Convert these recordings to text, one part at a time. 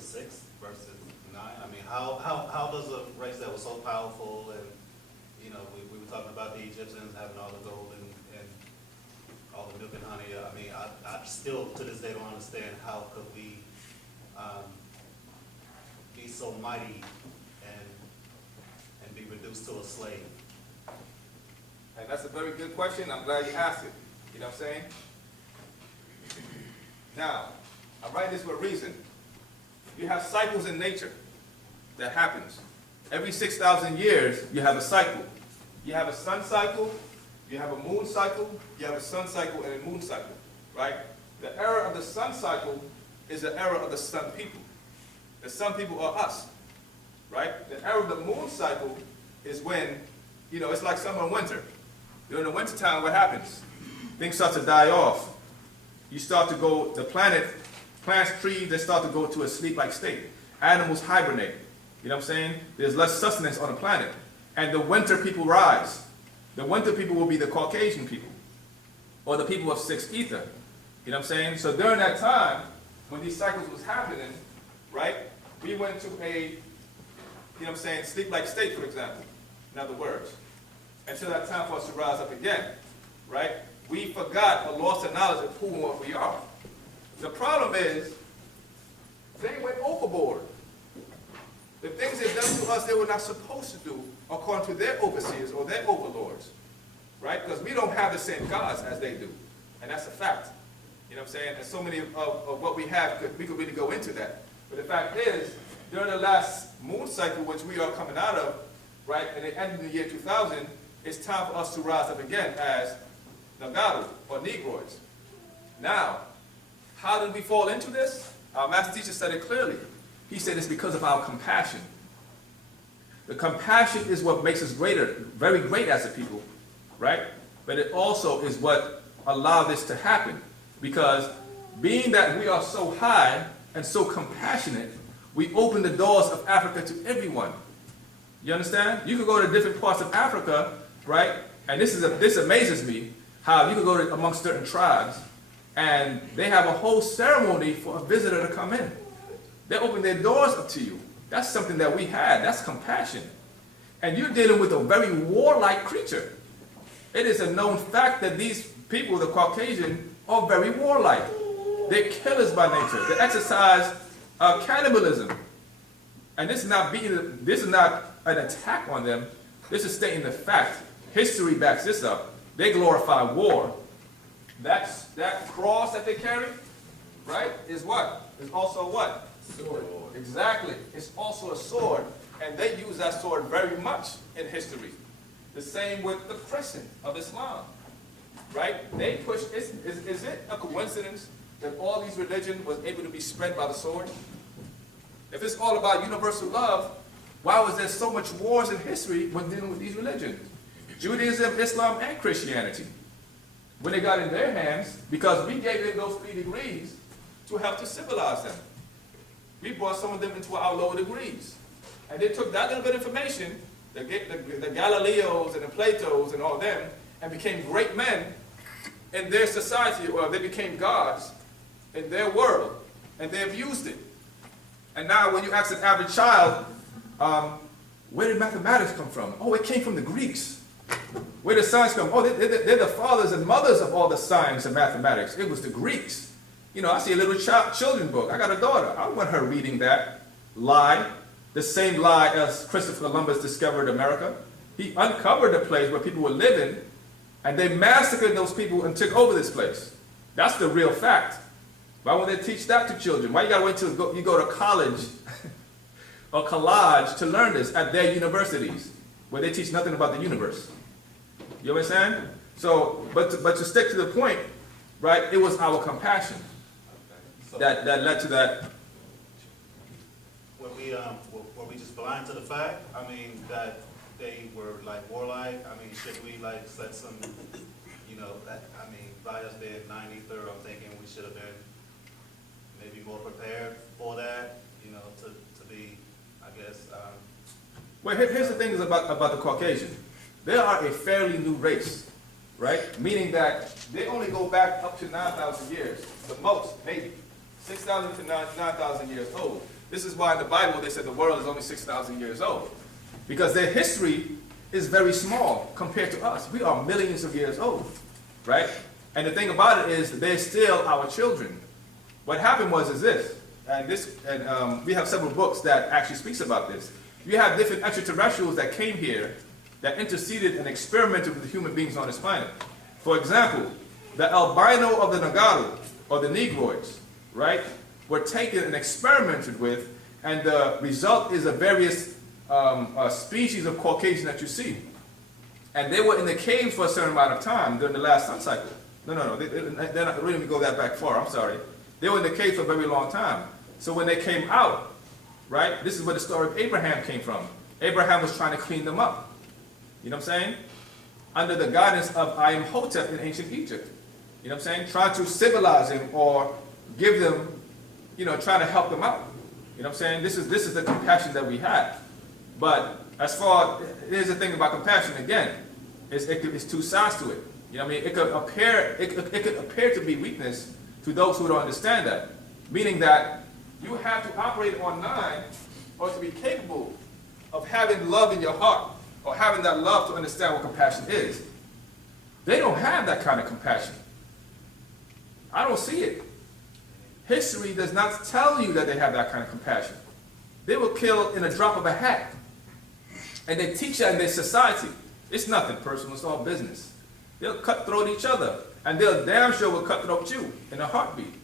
to 6 versus 9? I mean, how does a race that was so powerful and, you know, we were talking about the Egyptians having all the gold and all the milk and honey. I mean, I still to this day don't understand how could we be so mighty and be reduced to a slave. And that's a very good question. I'm glad you asked it. You know what I'm saying? Now, I write this for a reason. You have cycles in nature that happens. Every 6,000 years, you have a cycle. You have a sun cycle, you have a moon cycle, you have a sun cycle and a moon cycle, right? The era of the sun cycle is the era of the sun people. The sun people are us, right? The era of the moon cycle is when, you know, it's like summer and winter. During the winter time, what happens? Things start to die off. You start to go, the plants, trees, they start to go to a sleep-like state. Animals hibernate. You know what I'm saying? There's less sustenance on the planet. And the winter people rise. The winter people will be the Caucasian people, or the people of sixth ether. You know what I'm saying? So during that time, when these cycles was happening, right, we went to a, you know what I'm saying, sleep-like state, for example, in other words, until that time for us to rise up again, right? We forgot or lost the knowledge of who and what we are. The problem is, they went overboard. The things they've done to us, they were not supposed to do according to their overseers or their overlords, right? Because we don't have the same gods as they do, and that's a fact. You know what I'm saying? And so many of what we have, we could really go into that. But the fact is, during the last moon cycle, which we are coming out of, right, and the end of the year 2000, it's time for us to rise up again as Nagaru, or Negroids. Now, how did we fall into this? Our master teacher said it clearly. He said it's because of our compassion. The compassion is what makes us greater, very great as a people, right? But it also is what allowed this to happen. Because being that we are so high and so compassionate, we open the doors of Africa to everyone. You understand? You could go to different parts of Africa, right? And this amazes me, how you could go to amongst certain tribes, and they have a whole ceremony for a visitor to come in. They open their doors up to you. That's something that we had. That's compassion. And you're dealing with a very warlike creature. It is a known fact that these people, the Caucasian, are very warlike. They're killers by nature. They exercise cannibalism. And this is not an attack on them. This is stating the fact. History backs this up. They glorify war. That cross that they carry, right, is what? Is also what? Sword. Exactly. It's also a sword. And they use that sword very much in history. The same with the crescent of Islam. Right? They push, is it a coincidence that all these religions was able to be spread by the sword? If it's all about universal love, why was there so much wars in history when dealing with these religions? Judaism, Islam, and Christianity. When they got in their hands, because we gave them those 3 degrees to help to civilize them. We brought some of them into our lower degrees. And they took that little bit of information, the Galileos and the Platos and all them, and became great men in their society, or they became gods in their world, and they abused it. And now when you ask an average child, where did mathematics come from? Oh, it came from the Greeks. Where did science come? Oh, they're the fathers and mothers of all the science and mathematics. It was the Greeks. You know, I see a little children's book. I got a daughter. I don't want her reading that lie, the same lie as Christopher Columbus discovered America. He uncovered a place where people were living, and they massacred those people and took over this place. That's the real fact. Why won't they teach that to children? Why you gotta wait till you go to college or college to learn this at their universities, where they teach nothing about the universe? You understand? So, but to stick to the point, right? It was our compassion that led to that. Were we just blind to the fact? I mean, that they were like warlike. I mean, should we like set some, you know, by us being 93rd, I'm thinking we should have been maybe more prepared for that, you know, to be, I guess. Well, here's the thing about the Caucasian. They are a fairly new race, right? Meaning that they only go back up to 9,000 years, the most, maybe. 6,000 to 9,000 years old. This is why in the Bible they said the world is only 6,000 years old. Because their history is very small compared to us. We are millions of years old, right? And the thing about it is they're still our children. What happened is this, and we have several books that actually speaks about this. You have different extraterrestrials that came here that interceded and experimented with the human beings on this planet. For example, the albino of the Nagaru, or the Negroids, right, were taken and experimented with, and the result is a various species of Caucasian that you see. And they were in the caves for a certain amount of time during the last sun cycle. No, they're not really go that back far, I'm sorry. They were in the cave for a very long time. So when they came out, right, this is where the story of Abraham came from. Abraham was trying to clean them up. You know what I'm saying? Under the guidance of Imhotep in ancient Egypt. You know what I'm saying? Trying to civilize them or give them, trying to help them out. You know what I'm saying? This is the compassion that we have. But as far, here's the thing about compassion again, it's two sides to it. You know what I mean? It could appear to be weakness to those who don't understand that. Meaning that you have to operate on 9 or to be capable of having love in your heart or having that love to understand what compassion is. They don't have that kind of compassion. I don't see it. History does not tell you that they have that kind of compassion. They will kill in a drop of a hat. And they teach that in their society. It's nothing personal, it's all business. They'll cutthroat each other. And they'll damn sure will cutthroat you in a heartbeat.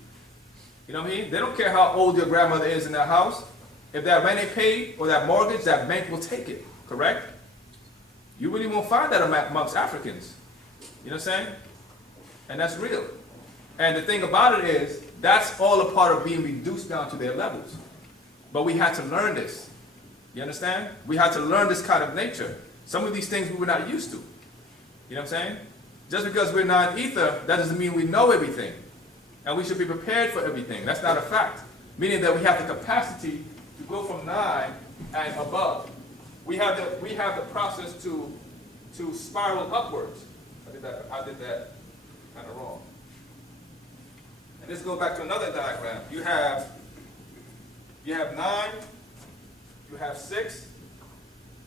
You know what I mean? They don't care how old your grandmother is in their house. If that rent ain't paid or that mortgage, that bank will take it. Correct? You really won't find that amongst Africans. You know what I'm saying? And that's real. And the thing about it is, that's all a part of being reduced down to their levels. But we had to learn this. You understand? We had to learn this kind of nature. Some of these things we were not used to. You know what I'm saying? Just because we're non-ether, that doesn't mean we know everything. And we should be prepared for everything. That's not a fact. Meaning that we have the capacity to go from 9 and above. We have the process to spiral upwards. I did that kind of wrong. And let's go back to another diagram. You have 9, you have 6,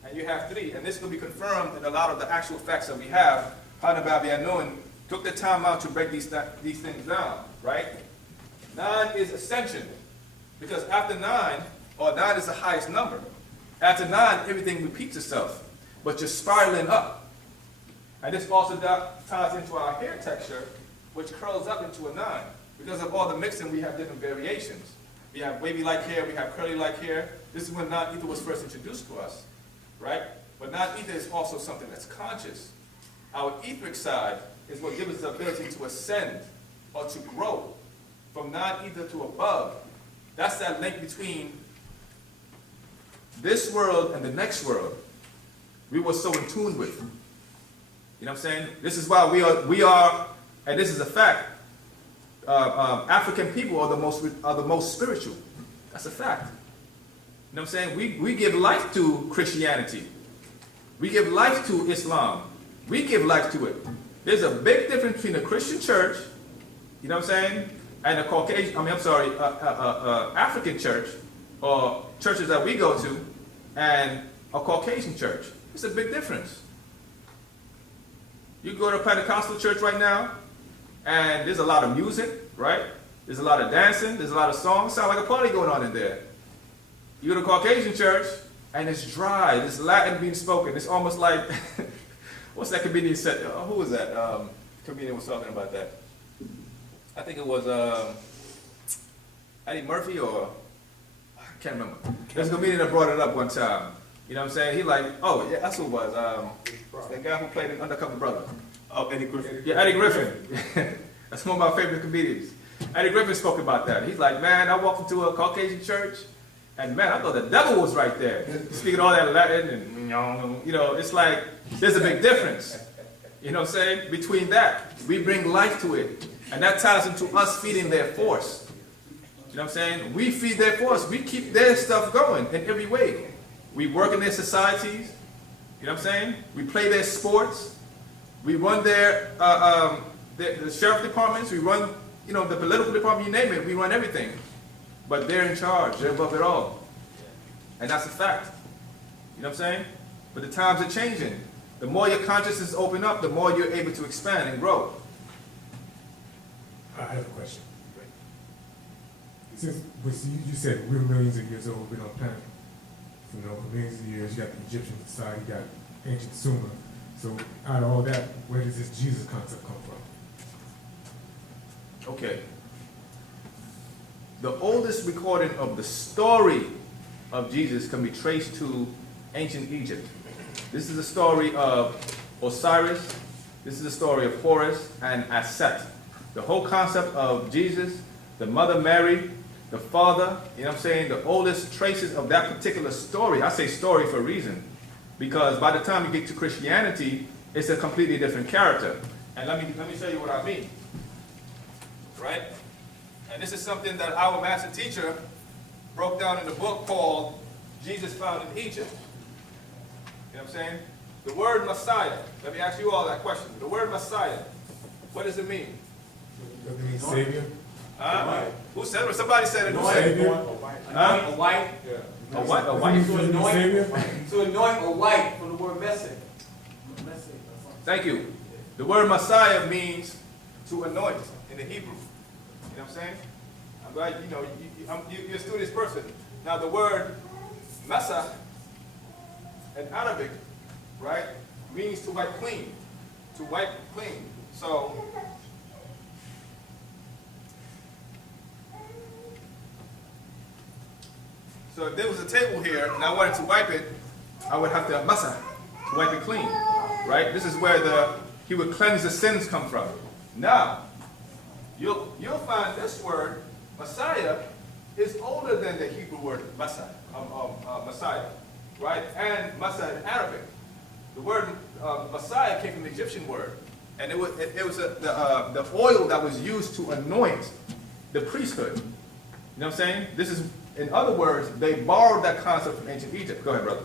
and you have 3. And this will be confirmed in a lot of the actual facts that we have. Hanababi Anoan took the time out to break these things down, right? 9 is ascension. Because after 9, or 9 is the highest number. After 9, everything repeats itself. But you're spiraling up. And this also ties into our hair texture, which curls up into a 9. Because of all the mixing, we have different variations. We have wavy-like hair, we have curly-like hair. This is when non-ether was first introduced to us, right? But non-ether is also something that's conscious. Our etheric side is what gives us the ability to ascend or to grow from non-ether to above. That's that link between this world and the next world. We were so in tune with. You know what I'm saying? This is why we are, and this is a fact. African people are the most spiritual. That's a fact. You know what I'm saying? We give life to Christianity. We give life to Islam. We give life to it. There's a big difference between a Christian church, you know what I'm saying, and a Caucasian, African church, or churches that we go to, and a Caucasian church. It's a big difference. You go to a Pentecostal church right now, and there's a lot of music, right? There's a lot of dancing, there's a lot of songs. Sound like a party going on in there. You go to a Caucasian church, and it's dry. There's Latin being spoken. It's almost like, what's that comedian said? Who was that? Comedian was talking about that. I think it was Eddie Murphy or, I can't remember. There's a comedian that brought it up one time. You know what I'm saying? He like, oh, yeah, that's who it was. That guy who played an Undercover Brother. Oh, Eddie Griffin. Yeah, Eddie Griffin. That's one of my favorite comedians. Eddie Griffin spoke about that. He's like, man, I walked into a Caucasian church, and man, I thought the devil was right there. Speaking all that Latin, and you know, it's like, there's a big difference. You know what I'm saying? Between that, we bring life to it. And that ties into us feeding their force. You know what I'm saying? We feed their force. We keep their stuff going in every way. We work in their societies. You know what I'm saying? We play their sports. We run their the sheriff departments. We run, you know, the political department, you name it. We run everything. but they're in charge. They're above it all. And that's a fact. You know what I'm saying? But the times are changing. The more your consciousness open up, the more you're able to expand and grow. I have a question. Since you said we're millions of years old, we've been on planet for millions of years. You got the Egyptian society, you got ancient Sumer. So out of all that, where does this Jesus concept come from? Okay. The oldest recording of the story of Jesus can be traced to ancient Egypt. This is the story of Osiris. This is the story of Horus and Aset. The whole concept of Jesus, the mother Mary, the father, you know what I'm saying, the oldest traces of that particular story. I say story for a reason, because by the time you get to Christianity, it's a completely different character. And let me show you what I mean. Right? And this is something that our master teacher broke down in a book called Jesus Found in Egypt. You know what I'm saying? The word Messiah, let me ask you all that question. The word Messiah, what does it mean? Does it mean Savior? Who said it? Somebody said it. Who said it? Savior? A white. A what? A white? Does it mean Savior? To anoint a white from the word message. Thank you. The word Messiah means to anoint in the Hebrew. You know what I'm saying? I'm glad, you know, you're a studious person. Now the word Massa in Arabic, right, means to wipe clean. To wipe clean. So, if there was a table here and I wanted to wipe it, I would have to Massa, to wipe it clean. Right? This is where he would cleanse the sins come from. Now, you'll find this word, Messiah, is older than the Hebrew word Messiah, Messiah, right? And Messiah in Arabic. The word Messiah came from the Egyptian word, and it was the oil that was used to anoint the priesthood. You know what I'm saying? This is, in other words, they borrowed that concept from ancient Egypt. Go ahead, brother.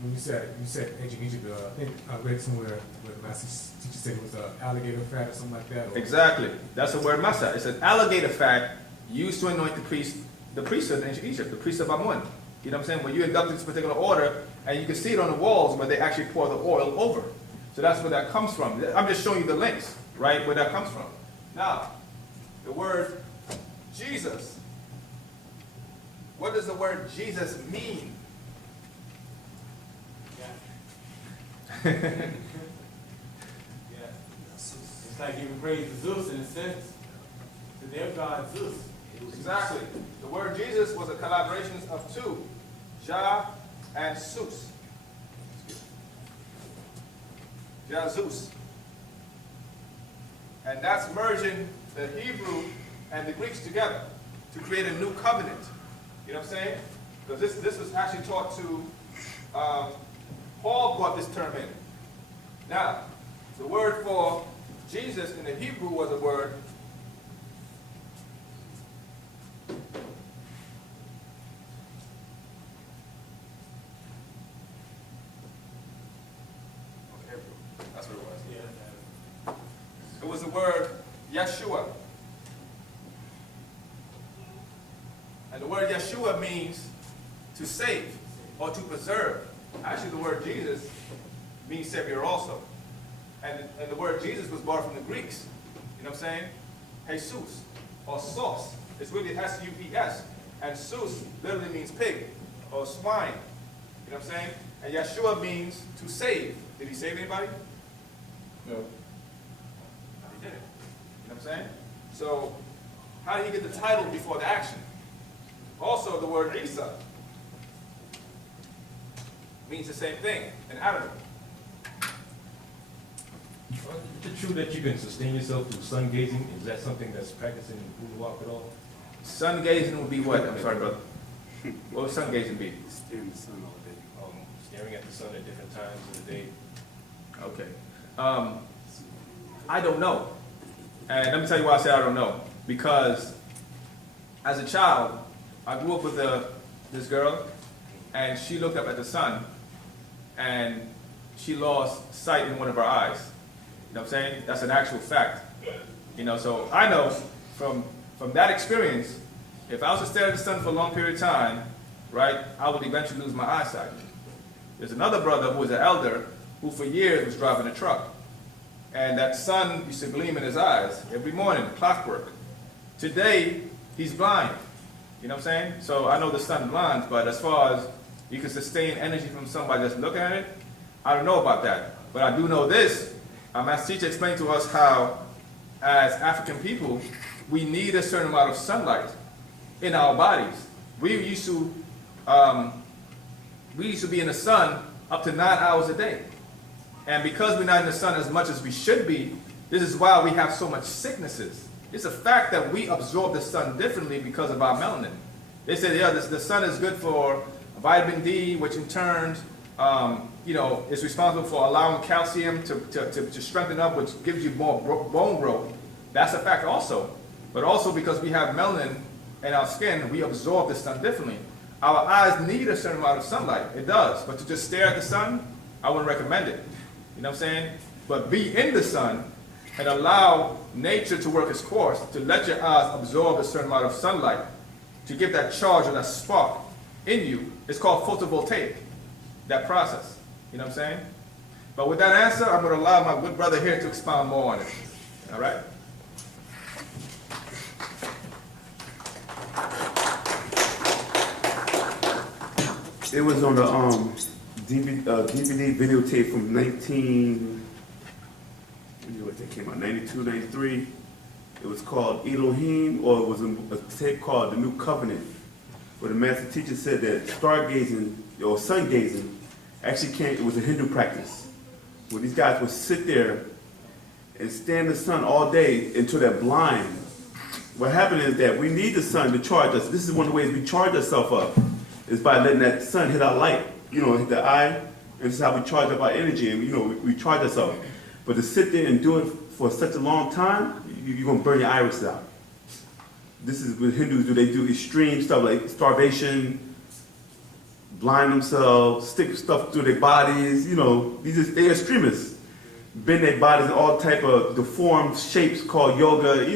When you said ancient Egypt, I think I read somewhere where the master teacher said it was alligator fat or something like that. Or Exactly. That's the word Massa. It's an alligator fat used to anoint the priesthood in ancient Egypt, the priest of Amun. You know what I'm saying? When you induct this particular order, and you can see it on the walls where they actually pour the oil over. So that's where that comes from. I'm just showing you the links, right, where that comes from. Now, the word Jesus. What does the word Jesus mean? Yeah. It's like giving praise to Zeus in a sense. To their god Zeus. Exactly. The word Jesus was a collaboration of two, Jah and Zeus. Jah, Zeus. And that's merging the Hebrew and the Greeks together to create a new covenant. You know what I'm saying? Because this was actually taught to, Paul brought this term in. Now, the word for Jesus in the Hebrew was a word that's what it was. Yeah. It was the word Yeshua. And the word Yeshua means to save or to preserve. Actually, the word Jesus means Savior also. And the word Jesus was borrowed from the Greeks. You know what I'm saying? Jesus, or sauce. It's really S-U-E-S. And Zeus literally means pig or swine. You know what I'm saying? And Yeshua means to save. Did he save anybody? No. He didn't. You know what I'm saying? So, how did he get the title before the action? Also, the word Isa means the same thing in Arabic. Is it true that you can sustain yourself through sun gazing? Is that something that's practiced in Wu-nuwaup at all? Sun gazing would be what? I'm sorry, brother. What would sun gazing be? Stare in the sun all day. Staring at the sun at different times of the day. Okay. I don't know. And let me tell you why I say I don't know. Because as a child, I grew up with this girl, and she looked up at the sun, and she lost sight in one of her eyes. You know what I'm saying? That's an actual fact. You know, so I know from that experience If I was to stare at the sun for a long period of time, right, I would eventually lose my eyesight. There's another brother who was an elder who for years was driving a truck. And that sun used to gleam in his eyes every morning, clockwork. Today, he's blind. You know what I'm saying? So I know the sun blinds, but as far as you can sustain energy from somebody just looking at it, I don't know about that. But I do know this. Our master teacher explained to us how, as African people, we need a certain amount of sunlight in our bodies. We used to be in the sun up to 9 hours a day. And because we're not in the sun as much as we should be, this is why we have so much sicknesses. It's a fact that we absorb the sun differently because of our melanin. They said, yeah, the sun is good for vitamin D, which in turn, is responsible for allowing calcium to strengthen up, which gives you more bone growth. That's a fact also. But also because we have melanin in our skin, we absorb the sun differently. Our eyes need a certain amount of sunlight. It does. But to just stare at the sun, I wouldn't recommend it. You know what I'm saying? But be in the sun and allow nature to work its course, to let your eyes absorb a certain amount of sunlight, to give that charge or that spark in you. It's called photovoltaic, that process. You know what I'm saying? But with that answer, I'm going to allow my good brother here to expound more on it. All right? It was on the DVD videotape from 19, what that came out, 92, 93. It was called Elohim, or it was a tape called The New Covenant, where the master teacher said that stargazing, or sun gazing, actually it was a Hindu practice, where these guys would sit there and stare in the sun all day until they're blind. What happened is that we need the sun to charge us. This is one of the ways we charge ourselves up, is by letting that sun hit our light, hit the eye, and this is how we charge up our energy, and we charge ourselves. But to sit there and do it for such a long time, you're going to burn your iris out. This is what Hindus do. They do extreme stuff like starvation, blind themselves, stick stuff through their bodies, they're extremists. Bend their bodies in all type of deformed shapes called yoga,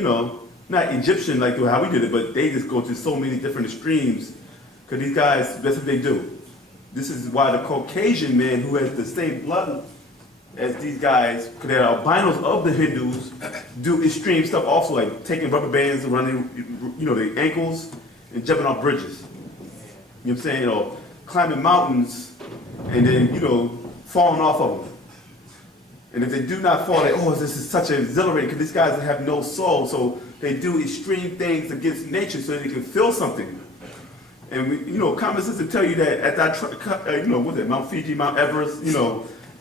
not Egyptian like how we did it, but they just go to so many different extremes. Because these guys, that's what they do. This is why the Caucasian man who has the same blood as these guys, because they're albinos of the Hindus, do extreme stuff also, like taking rubber bands around their ankles and jumping off bridges. You know what I'm saying? Or climbing mountains and then, falling off of them. And if they do not fall, this is such an exhilarating, because these guys have no soul, so they do extreme things against nature so they can feel something. And common sense to tell you that at that, Mount Fiji, Mount Everest,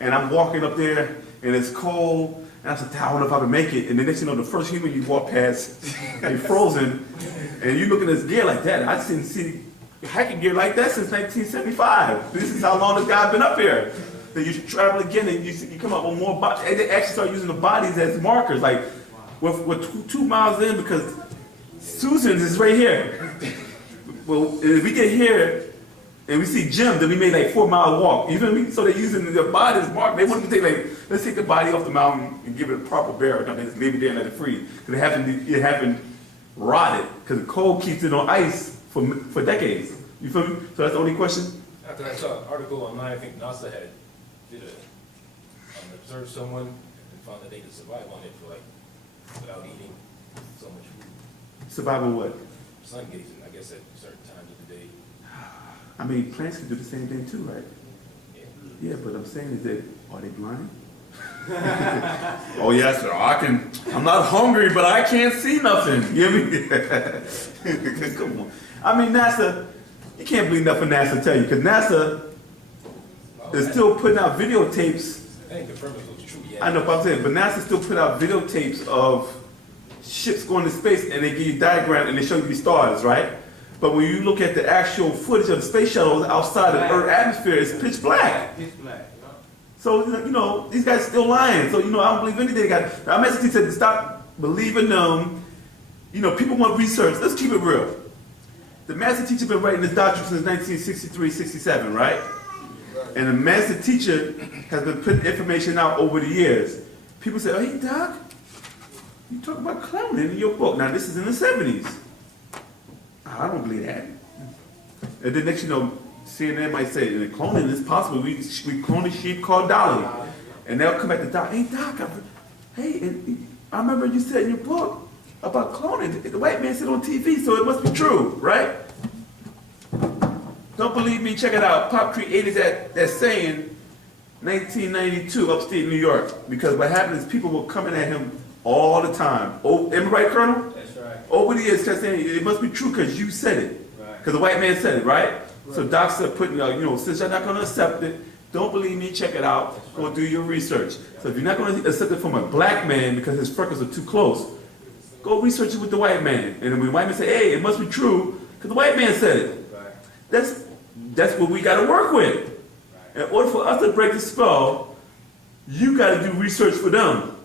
and I'm walking up there and it's cold, and I said, I don't know if I can make it. And the next thing you know, the first human you walk past, they're frozen, and you look at this gear like that. I didn't see hiking gear like that since 1975. This is how long this guy's been up here. Then you travel again, and you come up with more bodies. And they actually start using the bodies as markers. Like, we're 2 miles in because Susan's is right here. Well, if we get here and we see Jim, then we made like 4 mile walk. You feel me? So they're using their bodies as markers. They want to take let's take the body off the mountain and give it a proper burial. I mean, just leave it there and let it freeze. Because it haven't rotted. Because the cold keeps it on ice for decades. You feel me? So that's the only question? After I saw an article online, I think NASA did observe someone and found that they could survive on it for without eating so much food. Survive on what? Sun gazing, I guess at certain times of the day. I mean, plants can do the same thing too, right? Yeah, but I'm saying is that, are they blind? Oh yes, sir. I'm not hungry, but I can't see nothing. You hear me? Come on. I mean, NASA, you can't believe nothing NASA tell you, because NASA is still putting out videotapes. I ain't confirmed if it was true yet. I know what I'm saying, but NASA still put out videotapes of ships going to space, and they give you diagrams and they show you the stars, right? But when you look at the actual footage of the space shuttle outside of the Earth atmosphere, it's pitch black. Pitch black. So, these guys still lying. So, I don't believe anything they got. Our message said to stop believing them. People want research. Let's keep it real. The master teacher been writing this doctrine since 1963, 67, right? And the master teacher has been putting information out over the years. People say, hey, Doc, you talk about clowning in your book. Now, this is in the 70s. I I don't believe that. And then next you know, CNN might say, cloning is possible. We clone a sheep called Dolly. And they'll come back to Doc, hey Doc, I remember you said in your book about cloning. The white man said on TV, so it must be true, right? Don't believe me, check it out. Pop created that saying 1992 upstate New York. Because what happened is people were coming at him all the time. Oh, am I right, Colonel? That's right. Over the years, kept saying it must be true because you said it. Right. Because the white man said it, right? So Doc said, since you're not going to accept it, don't believe me, check it out, go do your research. So if you're not going to accept it from a black man because his freckles are too close, go research it with the white man. And when the white man say, hey, it must be true, because the white man said it. Right. That's what we got to work with. In order for us to break the spell, you got to do research for them.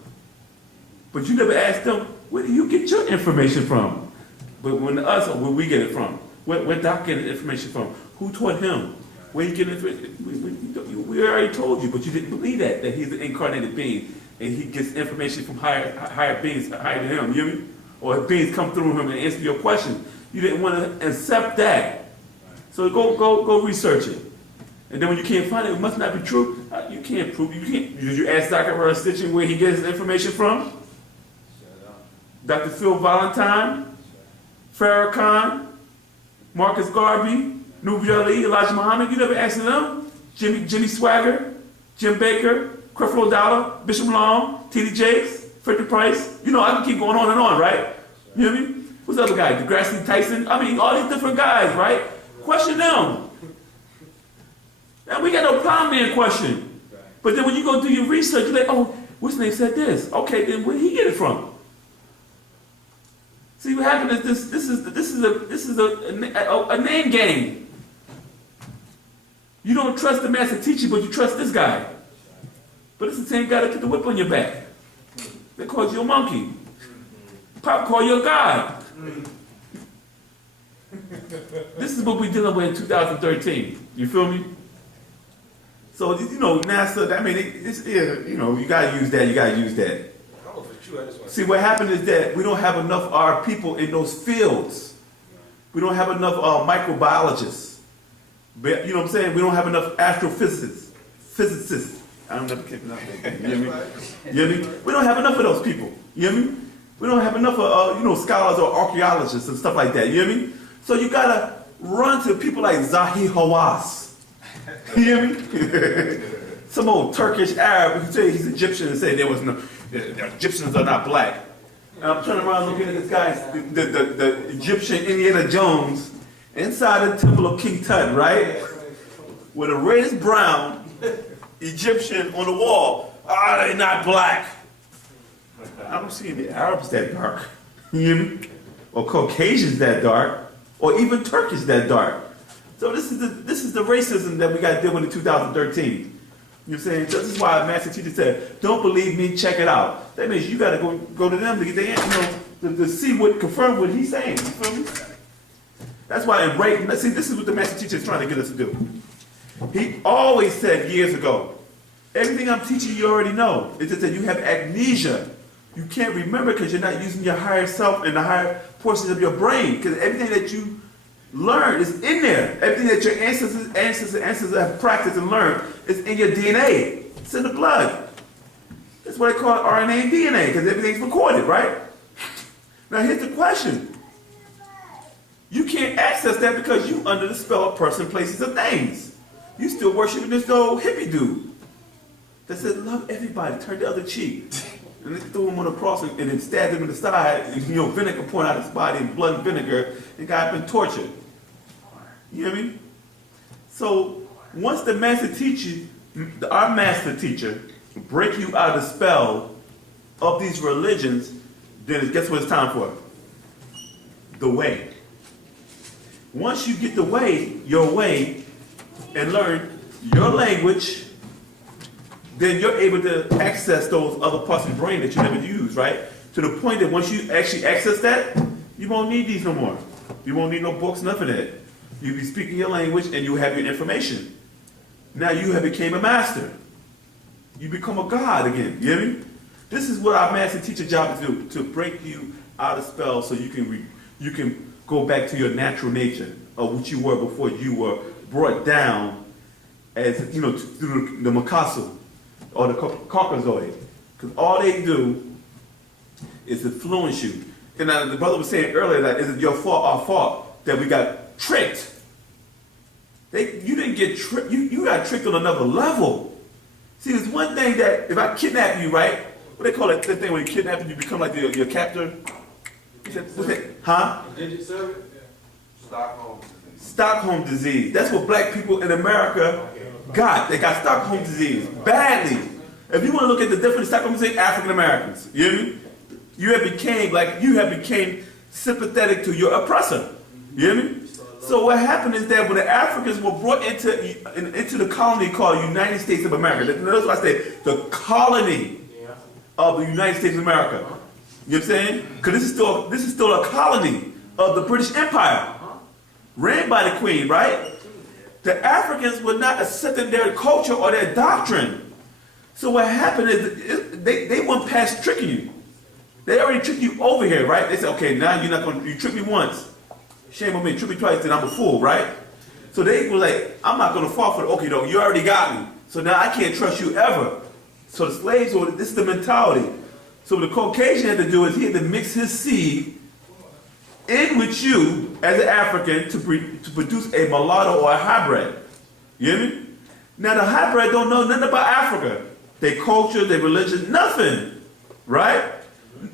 But you never ask them, where do you get your information from? But where we get it from? Where Doc get the information from? Who taught him? Where you get information? We already told you, but you didn't believe that he's an incarnated being and he gets information from higher beings higher than him. You hear me? Or beings come through him and answer your question. You didn't want to accept that. So go research it. And then when you can't find it, it must not be true. You can't prove it. Did you ask Dr. Earl Stitching where he gets his information from? Dr. Phil Valentine, Farrakhan, Marcus Garvey, Nubu Ali, Elijah Muhammad. You never asked them? Jimmy Swagger, Jim Baker, Creflo Dollar, Bishop Long, T.D. Jakes, Frederick Price. You know, I can keep going on and on, right? You hear me? Who's the other guy? DeGrasse Tyson. I mean, all these different guys, right? Question them. And we got no problem being questioned. But then when you go do your research, you're like, oh, what's name said this? Okay, then where did he get it from? See what happened is this is a name game. You don't trust the master teacher, but you trust this guy. But it's the same guy that put the whip on your back. They called you a monkey. Pop called you a god. This is what we're dealing with in 2013. You feel me? So, you know, NASA, I mean, you gotta use that, you gotta use that. See, what happened is that we don't have enough of our people in those fields. We don't have enough microbiologists. You know what I'm saying? We don't have enough physicists. I don't know if I'm that. You hear me? You hear me? We don't have enough of those people. You hear me? We don't have enough of, scholars or archaeologists and stuff like that. You hear me? So you gotta run to people like Zahi Hawass. You hear me? Some old Turkish Arab who say he's Egyptian and say the Egyptians are not black. And I'm turning around looking at this guy, the Egyptian Indiana Jones, inside the temple of King Tut, right? With a reddish brown Egyptian on the wall. Are they not black? I don't see any Arabs that dark. You hear me? Or Caucasians that dark. Or even Turkish that dark. So this is the racism that we got to deal with in 2013. You know what I'm saying? This is why a master teacher said, don't believe me, check it out. That means you got to go to them to get the answer, to see confirm what he's saying. You feel me? That's why in rape, see, this is what the master teacher is trying to get us to do. He always said years ago, everything I'm teaching you already know. It's just that you have amnesia. You can't remember because you're not using your higher self and the higher portions of your brain. Because everything that you learn is in there. Everything that your ancestors have practiced and learned is in your DNA. It's in the blood. That's what they call RNA and DNA, because everything's recorded, right? Now here's the question. You can't access that because you under the spell of person, places, and things. You still worshiping this old hippie dude that said, love everybody, turn the other cheek. And they threw him on a cross and then stabbed him in the side, and vinegar pouring out his body, and blood and vinegar, and the guy had been tortured. You hear me? So once the master teacher, our master teacher, break you out of the spell of these religions, then guess what it's time for? The way. Once you get the way, your way, and learn your language, then you're able to access those other parts of the brain that you never use, right? To the point that once you actually access that, you won't need these no more. You won't need no books, nothing of that. You'll be speaking your language and you have your information. Now you have became a master. You become a god again, you hear me? This is what our master teacher job is to do, to break you out of spell so you can go back to your natural nature of what you were before you were brought down as, you know, through the Makasu or the Caucasoid. Because all they do is influence you. And the brother was saying earlier that is it your fault, our fault, that we got tricked. You didn't get tricked, you got tricked on another level. See, there's one thing that, if I kidnap you, right? What they call it, that thing when you kidnap and you become like your captor? What's that? Huh? Digit servant? Stockholm disease. That's what black people in America got. They got Stockholm disease badly. If you want to look at the difference of Stockholm disease, African Americans, you hear me? You have became sympathetic to your oppressor. You hear me? So what happened is that when the Africans were brought into the colony called United States of America, that's why I say the colony of the United States of America. You know what I'm saying? Because this is still a colony of the British Empire, ran by the Queen, right? The Africans were not accepting their culture or their doctrine. So what happened is they went past tricking you. They already tricked you over here, right? They said, okay, now you tricked me once. Shame on me, trick me twice, then I'm a fool, right? So they were like, I'm not gonna fall for it. Okay, though, you already got me. So now I can't trust you ever. So the slaves, this is the mentality. So what the Caucasian had to do is he had to mix his seed in with you as an African to produce a mulatto or a hybrid. You hear me? Now the hybrid don't know nothing about Africa. Their culture, their religion, nothing. Right?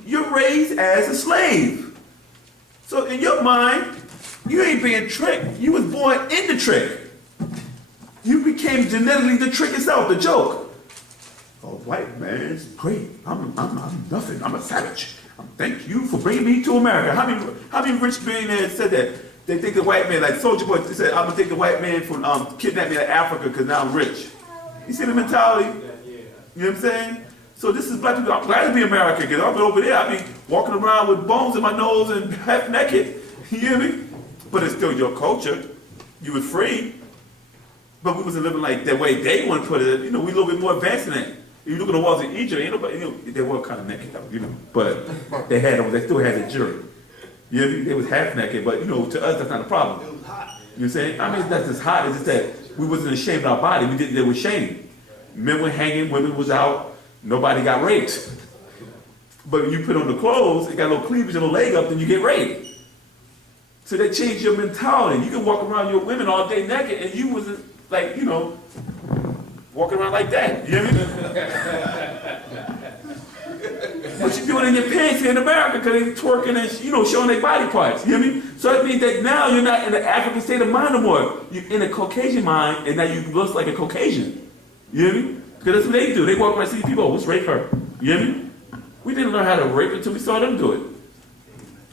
You're raised as a slave. So in your mind, you ain't being tricked. You was born in the trick. You became genetically the trick itself, the joke. Oh, white man, it's great. I'm nothing. I'm a savage. Thank you for bringing me to America. How many rich billionaires said that? They think the white man, like Soldier Boy, they said, I'm gonna take the white man from kidnap me to Africa because now I'm rich. You see the mentality? You know what I'm saying? So this is black people. I'm glad to be American because I've been over there. I be walking around with bones in my nose and half naked. You hear me? But it's still your culture. You was free. But we wasn't living like that way they want to put it. You know, we a little bit more advanced than that. If you look at the walls in Egypt, ain't nobody, you know, they were kind of naked though, you know. But they still had the jury. You know what I mean? They was half naked, but you know, to us that's not a problem. It was hot. You know what I'm saying? I mean, that's just hot. It's just that we wasn't ashamed of our body. We did it with shame. Men were hanging, women was out, nobody got raped. But when you put on the clothes, it got a little cleavage and a leg up, then you get raped. So they changed your mentality. You can walk around your women all day naked and you wasn't like, you know, walking around like that. You hear me? What you doing in your pants here in America because they twerking and, you know, showing their body parts. You hear me? So that means that now you're not in the African state of mind no more. You're in a Caucasian mind and now you look like a Caucasian. You hear me? Because that's what they do. They walk around and see people, oh, let's rape her. You hear me? We didn't learn how to rape until we saw them do it.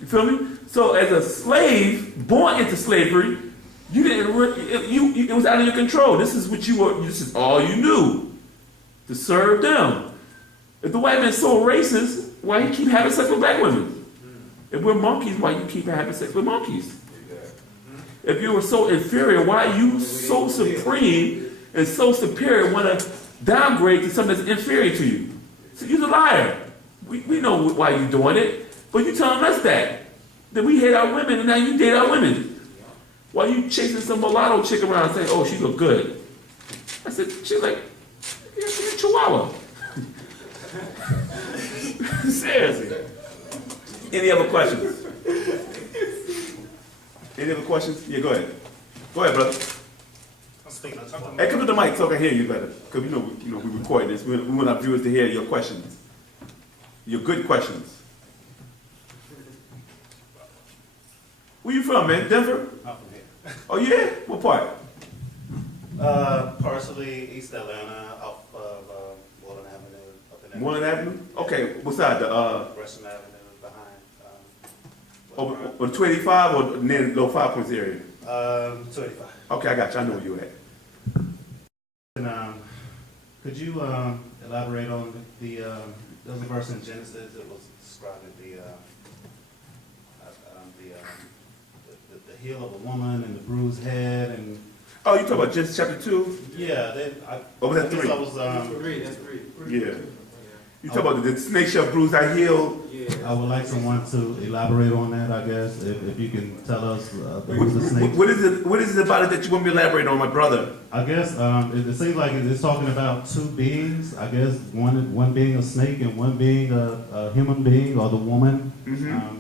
You feel me? So as a slave, born into slavery, you didn't. It was out of your control. This is what you were. This is all you knew, to serve them. If the white man's so racist, why he keep having sex with black women? If we're monkeys, why you keep having sex with monkeys? If you were so inferior, why you so supreme and so superior want to downgrade to something that's inferior to you? So you're a liar. We know why you're doing it, but you telling us that we hate our women and now you date our women. Why you chasing some mulatto chick around saying, oh, she look good? I said, she's like, yeah, she's a chihuahua. Seriously. Any other questions? Any other questions? Yeah, go ahead. Go ahead, brother. I'm speaking of something. Hey, come to the mic so I can hear you better. Because we know we recording this. We want our viewers to hear your questions. Your good questions. Where you from, man? Denver? I'm from here. Oh, yeah? What part? Partially East Atlanta, off of Moreland Avenue, up in that. Moreland Avenue? Okay, what side? Gresham Avenue, behind. On 285 or near low 5 points area? 285. Okay, I got you. I know where you at. And could you elaborate on there was a verse in Genesis that was describing the heel of a woman and the bruised head and. Oh, you talking about Genesis chapter 2? Yeah, Or was that 3? I was, That's three. Yeah. You talk about the snake shall bruise thy heel. I would like someone to elaborate on that, I guess, if you can tell us who's the snake. What is it about it that you want me to elaborate on, my brother? I guess it seems like it's talking about two beings. I guess one being a snake and one being a human being or the woman. Mhm.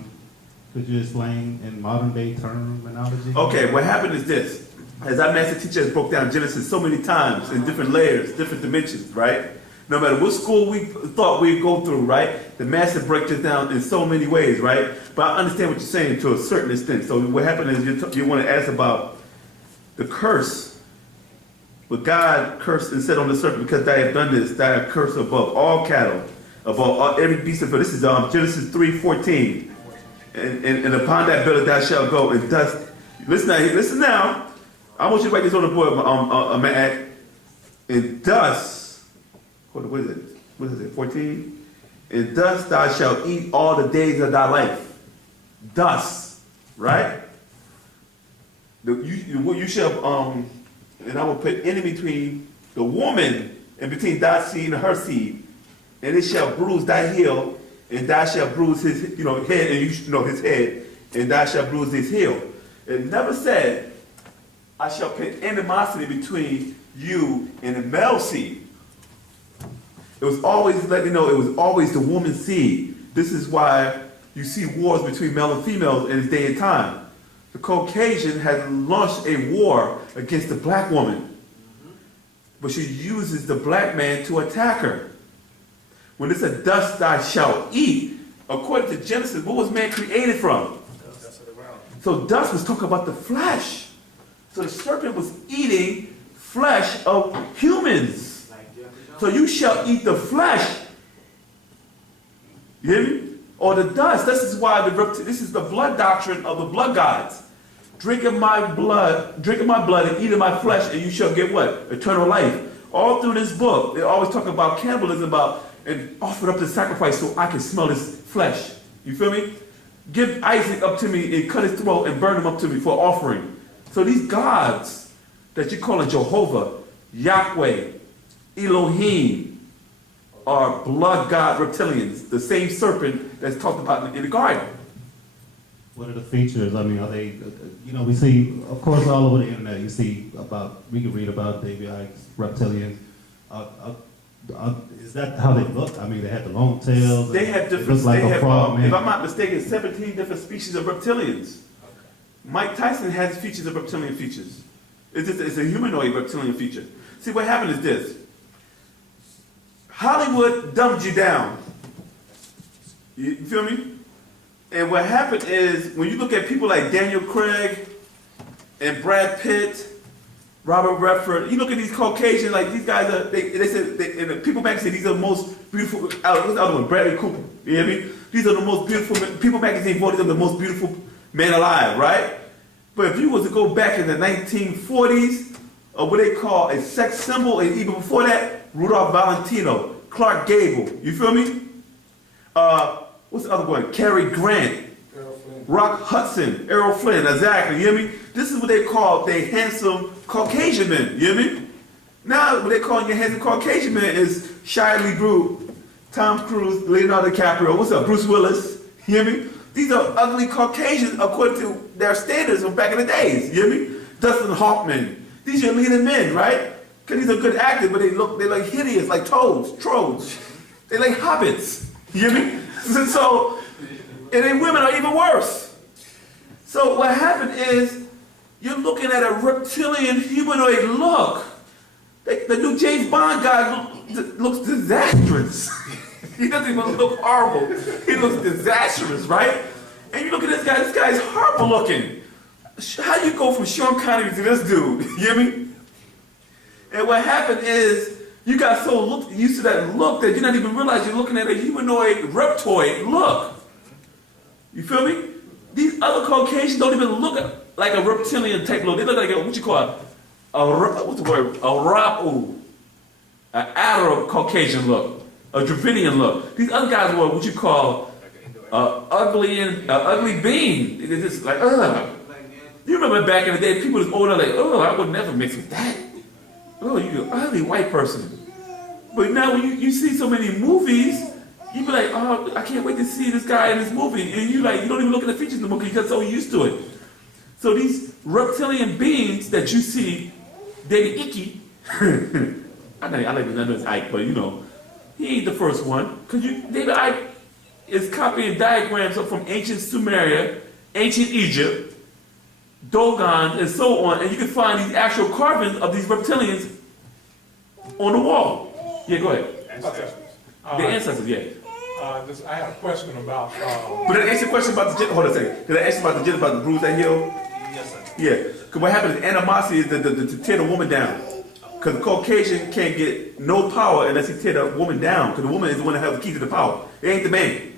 Could you explain in modern day terminology? Okay, what happened is this. As our master teacher has broke down Genesis so many times in different layers, different dimensions, right? No matter what school we thought we'd go through, right? The master breaks it down in so many ways, right? But I understand what you're saying to a certain extent. So what happened is you want to ask about the curse. But God cursed and said on the serpent, because thou have done this, thou art cursed above all cattle, above every beast of the field. This is Genesis 3:14. And upon that belly thou shalt go, and dust. Listen now. I want you to write this on the board, Matt. And dust. What is it? What is it? 14. And dust thou shalt eat all the days of thy life. Dust, right? You shall and I will put in between the woman and between thy seed and her seed, and it shall bruise thy heel, and thou shalt bruise his head, and his head, and thou shalt bruise his heel. It never said, I shall put animosity between you and the male seed. It was always letting you know it was always the woman's seed. This is why you see wars between male and females in this day and time. The Caucasian has launched a war against the black woman, but she uses the black man to attack her. When it said, dust thou shalt eat, according to Genesis, what was man created from? So dust was talking about the flesh. So the serpent was eating flesh of humans. So you shall eat the flesh. You hear me? Or the dust. This is why this is the blood doctrine of the blood gods. Drink of my blood and eat of my flesh, and you shall get what? Eternal life. All through this book, they always talk about cannibalism, and offer up the sacrifice so I can smell his flesh. You feel me? Give Isaac up to me and cut his throat and burn him up to me for offering. So these gods that you call Jehovah, Yahweh, Elohim, are blood god reptilians, the same serpent that's talked about in the garden. What are the features? I mean, are they, we see, of course, all over the internet, we can read about David Icke's reptilians. Is that how they look? I mean, they have the long tails. They have different, if I'm not mistaken, 17 different species of reptilians. Mike Tyson has features of reptilian features. It's a humanoid reptilian feature. See, what happened is this. Hollywood dumbed you down. You feel me? And what happened is, when you look at people like Daniel Craig and Brad Pitt, Robert Redford, you look at these Caucasians, like these guys are, they said, in the People magazine, these are the most beautiful, what's the other one? Bradley Cooper, you hear me? These are the most beautiful, People magazine voted them the most beautiful man alive, right? But if you was to go back in the 1940s, or what they call a sex symbol, and even before that, Rudolph Valentino, Clark Gable, you feel me? What's the other one? Cary Grant, Rock Hudson, Errol Flynn, exactly, you hear me? This is what they call the handsome Caucasian men, you hear me? Now, what they call your handsome Caucasian men is Shia LaBeouf, Tom Cruise, Leonardo DiCaprio, what's up, Bruce Willis, you hear me? These are ugly Caucasians according to their standards from back in the days, you hear me? Dustin Hoffman, these are leading men, right? Because these are good actors, but they like hideous, like trolls. They like hobbits, you hear me? So, and then women are even worse. So what happened is, you're looking at a reptilian humanoid look. The new James Bond guy looks disastrous. He doesn't even look horrible. He looks disastrous, right? And you look at this guy's horrible looking. How do you go from Sean Connery to this dude? You hear me? And what happened is, you got so used to that look that you don't even realize you're looking at a humanoid reptoid look. You feel me? These other Caucasians don't even look like a reptilian type look. They look like what's the word? An Arab Caucasian look, a Dravidian look. These other guys were what you call ugly being. They're just like, ugh. You remember back in the day, people was older like, oh, I would never mix with that. Oh, you're an ugly white person. But now when you see so many movies You be like, oh, I can't wait to see this guy in this movie. And you like, you don't even look at the features in the movie because you're so used to it. So these reptilian beings that you see, David Icke, I know it's Ike, but you know, he ain't the first one. Because David Icke is copying diagrams from ancient Sumeria, ancient Egypt, Dogon, and so on. And you can find these actual carvings of these reptilians on the wall. Yeah, go ahead. The ancestors, yeah. I had a question about. But did I answer the question about the gin? Hold on a second. Did I answer about the gin about the bruise that heal? Yes, sir. Yeah. Because what happens is animosity is to tear the woman down. Because the Caucasian can't get no power unless he tear the woman down. Because the woman is the one that has the key to the power. It ain't the man.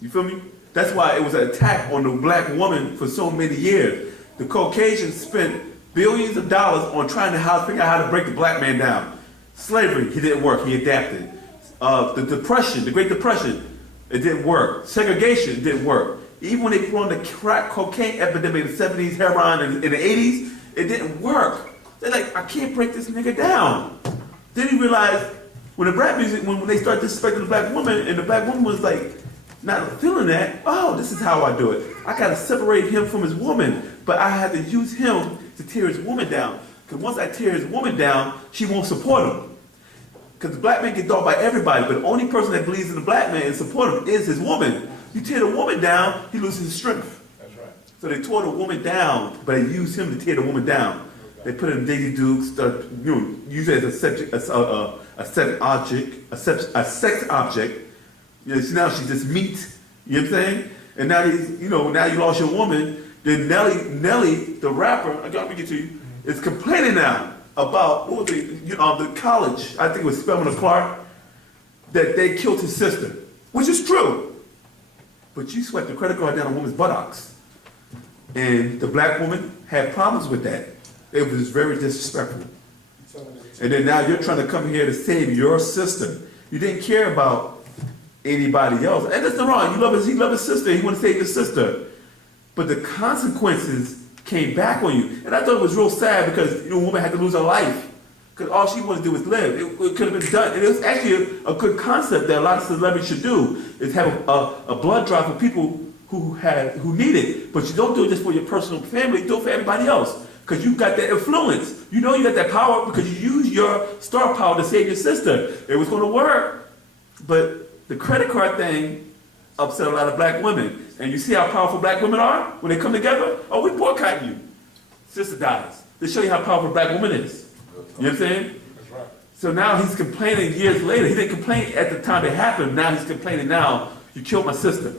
You feel me? That's why it was an attack on the black woman for so many years. The Caucasian spent billions of dollars on trying to figure out how to break the black man down. Slavery, he didn't work. He adapted. The Depression, the Great Depression, it didn't work. Segregation, it didn't work. Even when they put on the crack cocaine epidemic in the 70s, heroin in the 80s, it didn't work. They're like, I can't break this nigga down. Then he realized when the rap music, when they started disrespecting the black woman, and the black woman was like, not feeling that, oh, this is how I do it. I gotta separate him from his woman, but I had to use him to tear his woman down. Because once I tear his woman down, she won't support him. Because the black man gets dogged by everybody, but the only person that believes in the black man and support him is his woman. You tear the woman down, he loses his strength. That's right. So they tore the woman down, but they used him to tear the woman down. They put him in Daisy Dukes, use it as a sex object, a sex object. You know, see, now she's just meat. You know what I'm saying? And now now you lost your woman. Then Nelly, the rapper, I gotta get to you, is complaining now about the college, I think it was Spelman and Clark, that they killed his sister, which is true. But you swept the credit card down a woman's buttocks. And the black woman had problems with that. It was very disrespectful. And then now you're trying to come here to save your sister. You didn't care about anybody else. And that's not wrong. He loved his sister. He wanted to save his sister. But the consequences came back on you. And I thought it was real sad because a woman had to lose her life. Because all she wanted to do was live. It could have been done. And it was actually a good concept that a lot of celebrities should do, is have a blood drive for people who need it. But you don't do it just for your personal family, do it for everybody else. Because you got that influence. You know you got that power because you use your star power to save your sister. It was going to work. But the credit card thing upset a lot of black women. And you see how powerful black women are when they come together? Oh, we boycott you. Sister dies. They show you how powerful a black woman is. You know what I'm saying? That's right. So now he's complaining years later. He didn't complain at the time it happened. Now he's complaining now, you killed my sister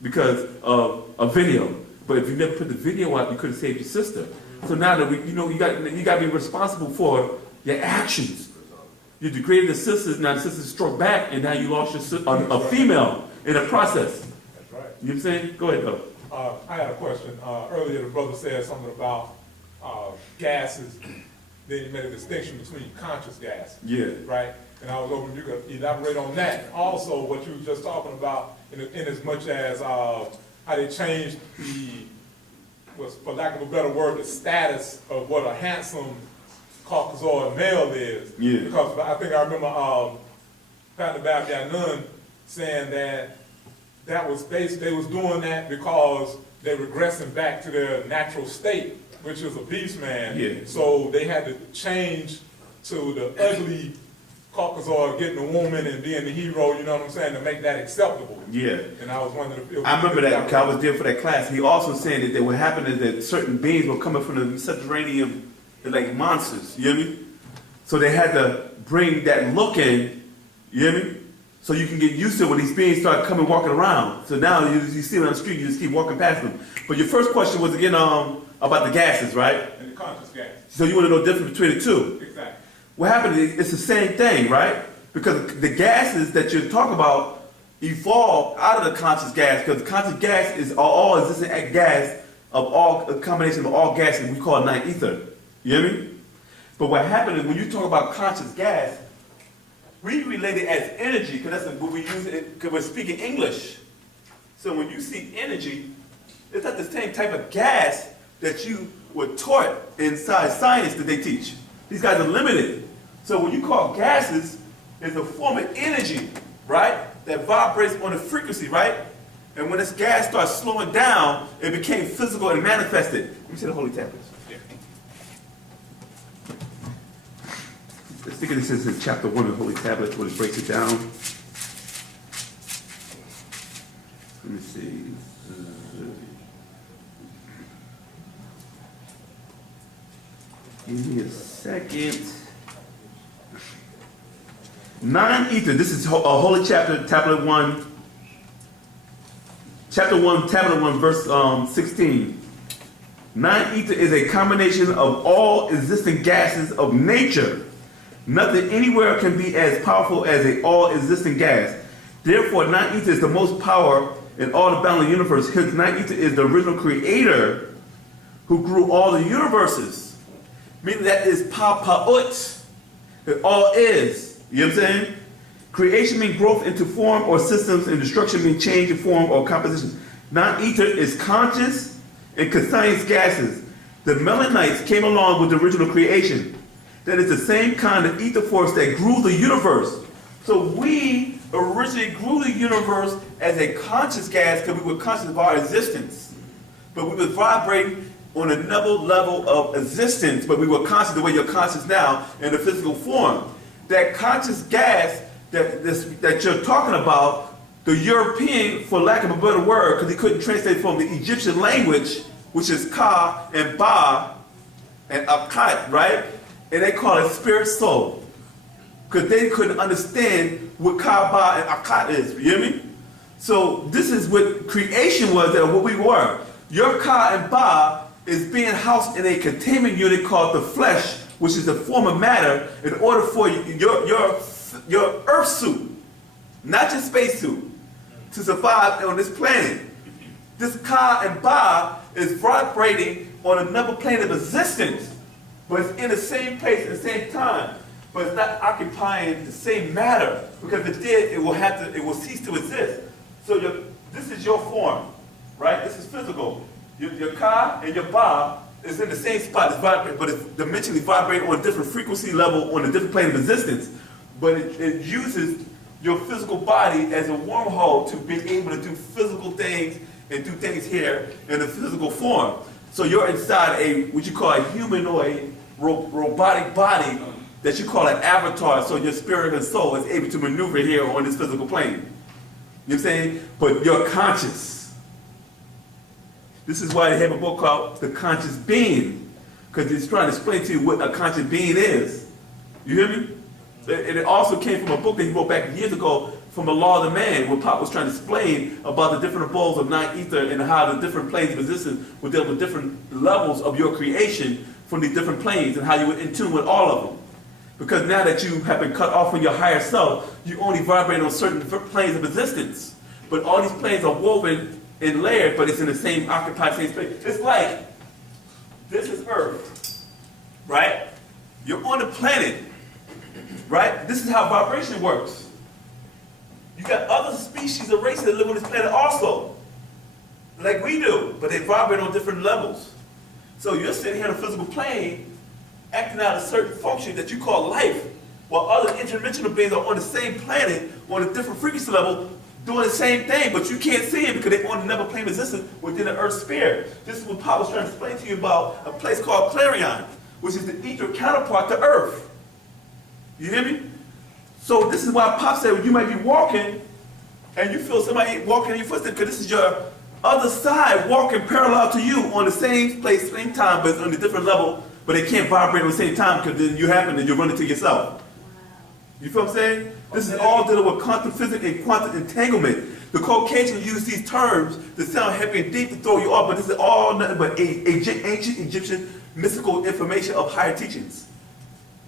because of a video. But if you never put the video out, you could have saved your sister. So now that you got to be responsible for your actions. You degraded the sisters, now the sisters struck back, and now you lost a female in the process. That's right. You know what I'm saying? Go ahead, though. I had a question. Earlier, the brother said something about gases. Then he made a distinction between conscious gas. Yeah. Right? And I was hoping you could elaborate on that. Also, what you were just talking about, in as much as how they changed for lack of a better word, the status of what a handsome Caucasoid male is. Yeah. Because I think I remember Pastor Babyanun saying that was basically, they was doing that because they're regressing back to their natural state, which is a beast man. Yeah. So they had to change to the ugly Caucasoid getting a woman and being the hero, you know what I'm saying, to make that acceptable. Yeah. And I was wondering if I remember that because I was there for that class. He also said that what happened is that certain beings were coming from the subterranean, they're like monsters, you hear me? So they had to bring that look in, you hear me? So you can get used to when these beings start coming walking around. So now you see them on the street, you just keep walking past them. But your first question was again about the gases, right? And the conscious gas. So you want to know the difference between the two. Exactly. What happened is it's the same thing, right? Because the gases that you're talking about evolved out of the conscious gas, because the conscious gas is all existing gas of a combination of all gases we call night ether. You hear me? But what happened is when you talk about conscious gas, we relate it as energy, because that's what we use it, because we're speaking English. So when you see energy, it's not the same type of gas that you were taught inside science that they teach. These guys are limited. So when you call gases, it's a form of energy, right? that vibrates on a frequency, right? And when this gas starts slowing down, it became physical and manifested. Let me see the holy tablets. I think this is in chapter 1 of the holy tablets when it breaks it down. Let me see. Give me a second. 9 ether. This is a holy chapter, tablet 1. Chapter 1, tablet 1, verse 16. 9 ether is a combination of all existing gases of nature. Nothing anywhere can be as powerful as an all-existing gas. Therefore, 9 ether is the most power in all the boundless universe. Hence, 9 ether is the original creator who grew all the universes. Meaning that is pa-pa-ut. It all is. You know what I'm saying? Creation means growth into form or systems, and destruction means change in form or composition. 9 ether is conscious and conscious gases. The Melanites came along with the original creation. That is the same kind of ether force that grew the universe. So we originally grew the universe as a conscious gas because we were conscious of our existence. But we were vibrating on another level of existence, but we were conscious the way you're conscious now in the physical form. That conscious gas that you're talking about, the European, for lack of a better word, because he couldn't translate from the Egyptian language, which is Ka and Ba and Akat, right? And they call it spirit soul. Because they couldn't understand what Ka, Ba, and Akat is. You hear me? So this is what creation was and what we were. Your Ka and Ba is being housed in a containment unit called the flesh, which is the form of matter, in order for your earth suit, not your space suit, to survive on this planet. This Ka and Ba is vibrating on another plane of existence, but it's in the same place at the same time, but it's not occupying the same matter, because if it did, it will cease to exist. So this is your form, right? This is physical. Your Ka and your Ba is in the same spot, it's vibrating, but it's dimensionally vibrating on a different frequency level, on a different plane of existence. But it uses your physical body as a wormhole to be able to do physical things and do things here in a physical form. So you're inside what you call a humanoid robotic body that you call an avatar, so your spirit and soul is able to maneuver here on this physical plane. You know what I'm saying? But you're conscious. This is why they have a book called The Conscious Being, because it's trying to explain to you what a conscious being is. You hear me? And it also came from a book that he wrote back years ago from The Law of the Man, where Pop was trying to explain about the different abodes of 9 ether and how the different planes of existence would deal with different levels of your creation from these different planes and how you were in tune with all of them. Because now that you have been cut off from your higher self, you only vibrate on certain different planes of existence. But all these planes are woven and layered, but it's in the same occupied same space. It's like, this is Earth, right? You're on the planet, right? This is how vibration works. You got other species of races that live on this planet also, like we do, but they vibrate on different levels. So you're sitting here on a physical plane, acting out a certain function that you call life, while other interdimensional beings are on the same planet, on a different frequency level, doing the same thing, but you can't see them because they're on another plane of existence within the Earth's sphere. This is what Pop was trying to explain to you about a place called Clarion, which is the ether counterpart to Earth. You hear me? So this is why Pop said you might be walking and you feel somebody walking in your footsteps, because this is your other side walking parallel to you on the same place, same time, but it's on a different level, but they can't vibrate on the same time because then you happen and you run into yourself. You feel what I'm saying? This is all dealing with quantum physics and quantum entanglement. The Caucasians use these terms to sound heavy and deep to throw you off, but this is all nothing but ancient Egyptian mystical information of higher teachings.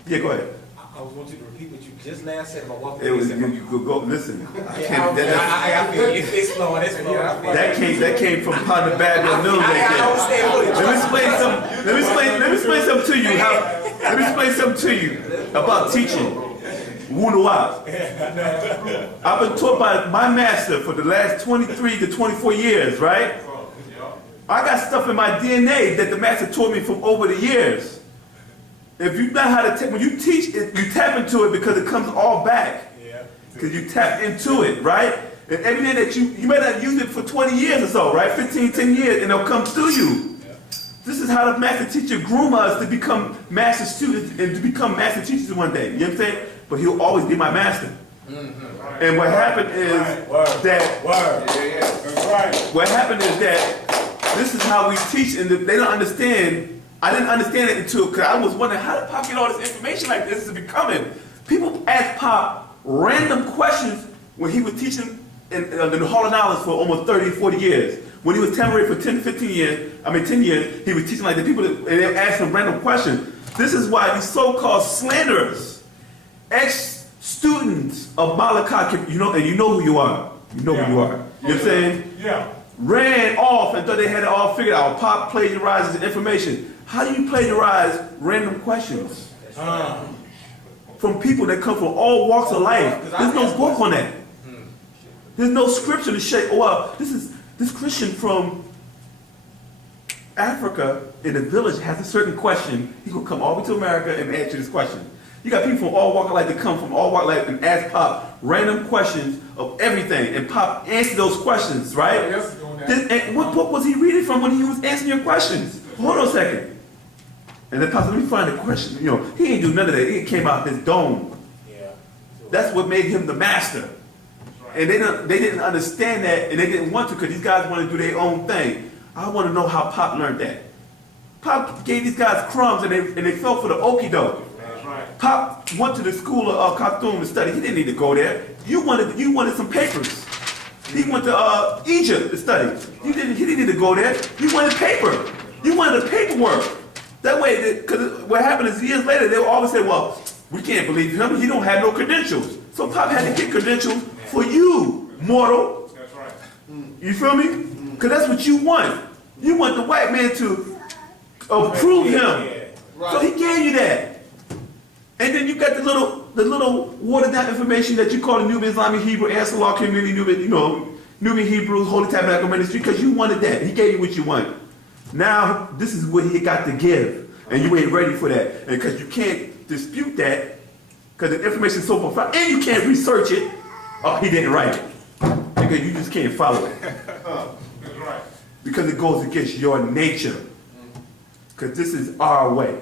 Yeah, go ahead. I want you to repeat what you just last said about walking. It was, you could go, listen. I feel it's flowing, it's flowing. That came from part of the bad news right there. Let me explain something to you. Let me explain something to you about teaching. Wu-nuwaup. I've been taught by my master for the last 23 to 24 years, right? I got stuff in my DNA that the master taught me from over the years. If you know how to when you teach it, you tap into it because it comes all back. Because you tap into it, right? And every day that you may not use it for 20 years or so, right? 15, 10 years, and it'll come through you. This is how the master teacher groom us to become master students and to become master teachers one day. You know what I'm saying? But he'll always be my master. And what happened is that what happened is that this is how we teach, and they don't understand. I didn't understand it until, because I was wondering, how did Pop get all this information like this is becoming? People ask Pop random questions when he was teaching in the Hall of Knowledge for almost 30, 40 years. When he was temporary for 10 years, he was teaching like the people, and they asked him random questions. This is why these so-called slanderers, ex-students of Malachi, you know, and you know who you are. You know who you are. You know what I'm saying? Yeah. Ran off and thought they had it all figured out. Pop plagiarizes information. How do you plagiarize random questions? From people that come from all walks of life. There's no book on that. There's no scripture to say, oh, well, this Christian from Africa in a village has a certain question. He will come all the way to America and answer this question. You got people from all walks of life that come from all walks of life and ask Pop random questions of everything. And Pop answered those questions, right? And what book was he reading from when he was answering your questions? Hold on a second. And then Pop said, let me find the question. You know, he ain't do none of that. It came out his dome. That's what made him the master. And they didn't understand that, and they didn't want to, because these guys want to do their own thing. I want to know how Pop learned that. Pop gave these guys crumbs, and they fell for the okie doke. Pop went to the school of Khartoum to study. He didn't need to go there. You wanted some papers. He went to Egypt to study. He didn't need to go there. You wanted paper. You wanted the paperwork. That way, because what happened is years later, they would always say, well, we can't believe him. He don't have no credentials. So Pop had to get credentials for you, mortal. That's right. You feel me? Because that's what you want. You want the white man to approve him. So he gave you that. And then you got the little watered down information that you call the Nubian Islamic Hebrew Answer Law Community, Nubian Hebrew Holy Tabernacle Ministry, because you wanted that. He gave you what you wanted. Now this is what he got to give, and you ain't ready for that, and because you can't dispute that, because the information is so profound, and you can't research it. Oh, he didn't write it, because you just can't follow it. That's right. Because it goes against your nature. Because this is our way,